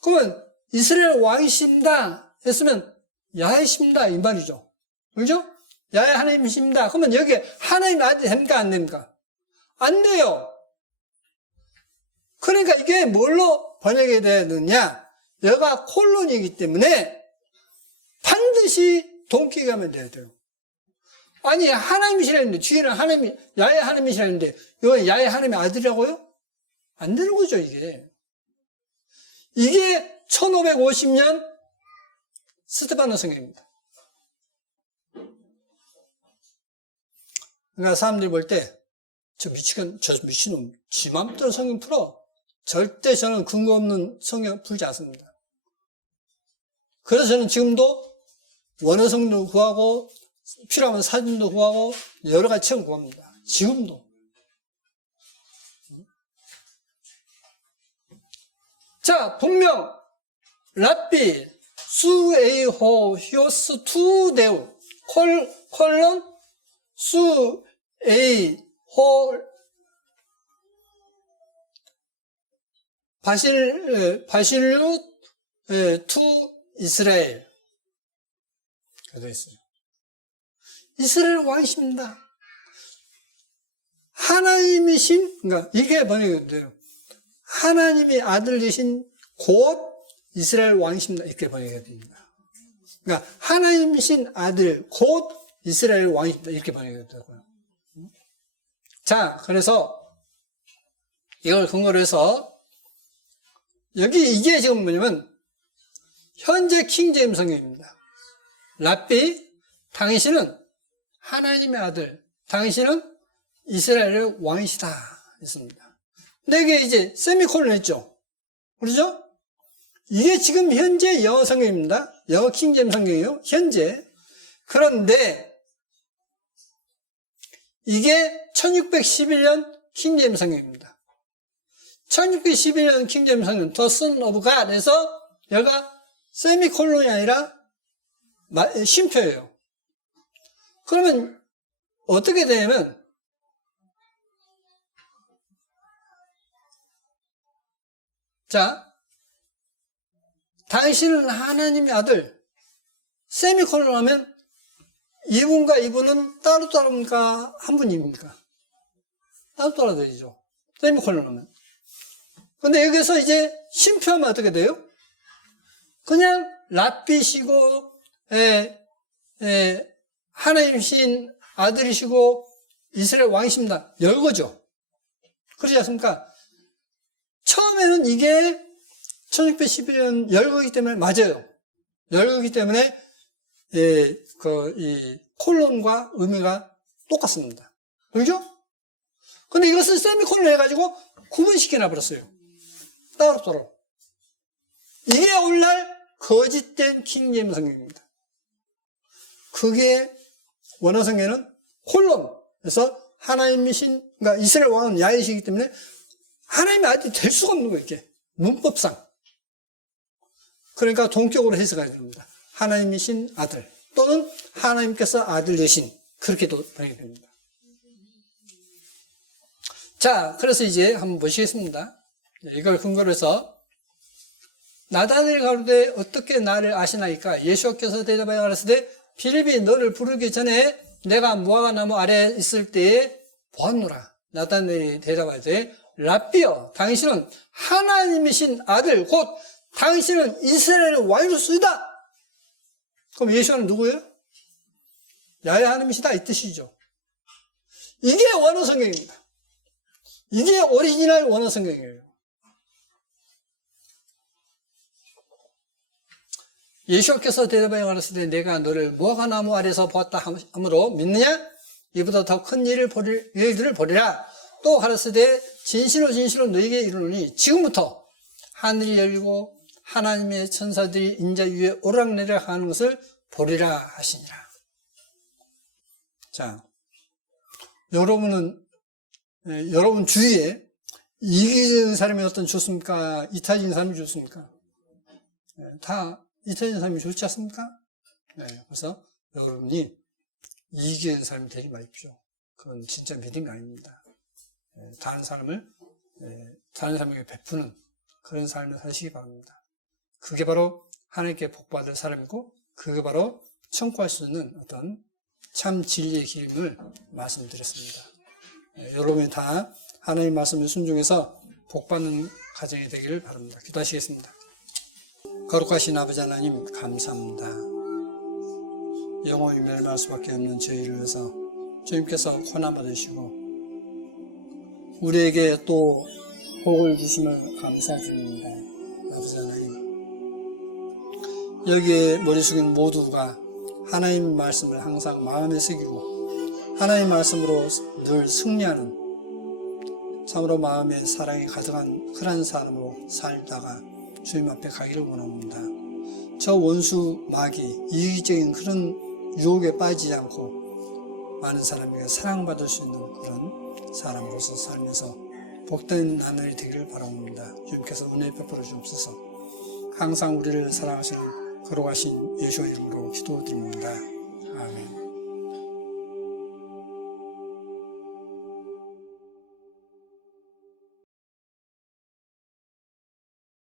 그러면 이스라엘 왕이십니다 했으면 야훼십니다 이 말이죠. 그렇죠? 야훼 하나님이십니다. 그러면 여기에 하나님 아들이 됩니까 안 됩니까? 안 돼요. 그러니까 이게 뭘로 번역이 되느냐? 여가 콜론이기 때문에 반드시 동기가면 돼야 돼요. 아니 하나님이시라는데 뒤에는 하나님이 야훼 하나님이시라는데 이거 야훼 하나님의 아들이라고요? 안 되는 거죠 이게. 이게 1550년 스테파노 성경입니다. 그러니까 사람들이 볼 때 저 미친놈 지 맘대로 성경 풀어. 절대 저는 근거 없는 성경 풀지 않습니다. 그래서 저는 지금도 원어성도 구하고 필요하면 사진도 구하고 여러 가지 책 구합니다. 지금도. 자, 분명 랍비 수에이호 히오스 투데우 콜론 수에이호 바실류 투 이스라엘 그래도 있어요. 이스라엘 왕이십니다. 하나님이신, 그러니까 이게 번역이 돼요. 하나님의 아들이신 곧 이스라엘 왕이십니다. 이렇게 번역이 됩니다. 그러니까 하나님이신 아들 곧 이스라엘 왕이십니다. 이렇게 번역이 되고요. 자, 그래서 이걸 근거로 해서 여기 이게 지금 뭐냐면 현재 킹제임스 성경입니다. 랍비, 당신은 하나님의 아들, 당신은 이스라엘의 왕이시다 했습니다. 근데 이게 이제 세미콜론 했죠. 그렇죠? 이게 지금 현재 영어 성경입니다. 영어 킹제임스 성경이에요. 현재. 그런데 이게 1611년 킹제임스 성경입니다. 1611년 킹제임스 성경 The Son of God에서 여기가 세미콜론이 아니라 쉼표예요. 그러면 어떻게 되냐면 자, 당신은 하나님의 아들 세미콜론 하면 이분과 이분은 따로따로입니까? 한 분입니까? 따로따로 되죠. 세미콜론 하면. 근데 여기서 이제 쉼표하면 어떻게 돼요? 그냥 랍비시고 하나님이신 아들이시고 이스라엘 왕이십니다. 열거죠. 그렇지 않습니까? 처음에는 이게 1611년 열거기 때문에 맞아요. 열거기 때문에 이 콜론과 의미가 똑같습니다. 그렇죠? 근데 이것을 세미콜론 해가지고 구분시켜 놔버렸어요. 따로따로. 이게 오늘날 거짓된 킹제임스 성경입니다. 그게 원어 성경에는 콜론. 그래서 하나님이신, 그러니까 이스라엘 왕은 야훼이시기 때문에 하나님의 아들이 될 수가 없는 거예요, 이렇게. 문법상. 그러니까 동격으로 해석해야 됩니다. 하나님이신 아들. 또는 하나님께서 아들 되신. 그렇게도 번역이 됩니다. 자, 그래서 이제 한번 보시겠습니다. 이걸 근거로 해서 나다넬이 가로되 어떻게 나를 아시나이까? 예수께서 대답하여 가라사대 빌립이 너를 부르기 전에 내가 무화과 나무 아래 있을 때에 보았노라. 나다넬이 대답하되 랍비여 당신은 하나님이신 아들 곧 당신은 이스라엘의 왕이로소이다. 그럼 예수는 누구예요? 야훼 하나님이시다 이 뜻이죠. 이게 원어 성경입니다. 이게 오리지널 원어 성경이에요. 예수께서 대답하여 가라사대 내가 너를 무화과 나무 아래서 보았다 하므로 믿느냐? 이보다 더 큰 일들을 보리라. 또 가라사대 진실로 너에게 이르노니 지금부터 하늘이 열리고 하나님의 천사들이 인자 위에 오락내리락 하는 것을 보리라 하시니라. 자, 여러분은 여러분 주위에 이기적인 사람이 어떤 좋습니까? 이타적인 사람이 좋습니까? 다 이타적인 사람이 좋지 않습니까? 그래서 여러분이 이기적인 사람이 되지 마십시오. 그건 진짜 믿음이 아닙니다. 다른 사람에게 베푸는 그런 삶을 사시기 바랍니다. 그게 바로 하나님께 복받을 사람이고, 그게 바로 청구할 수 있는 어떤 참 진리의 길임을 말씀드렸습니다. 여러분이 다 하나님의 말씀을 순종해서 복받는 가정이 되기를 바랍니다. 기도하시겠습니다. 거룩하신 아버지 하나님, 감사합니다. 영원히 멸망할 수밖에 없는 저희를 위해서 주님께서 고난 받으시고 우리에게 또 복을 주심을 감사드립니다. 아버지 하나님, 여기에 머리 숙인 모두가 하나님 말씀을 항상 마음에 새기고 하나님 말씀으로 늘 승리하는 참으로 마음에 사랑이 가득한 그런 사람으로 살다가 주님 앞에 가기를 원합니다. 저 원수 마귀 이기적인 그런 유혹에 빠지지 않고 많은 사람에게 사랑받을 수 있는 그런 사람으로서 살면서 복된 하늘이 되기를 바랍니다. 주님께서 은혜 베풀어 주옵소서. 항상 우리를 사랑하시는 거룩하신 예수의 이름으로 기도드립니다. 아멘.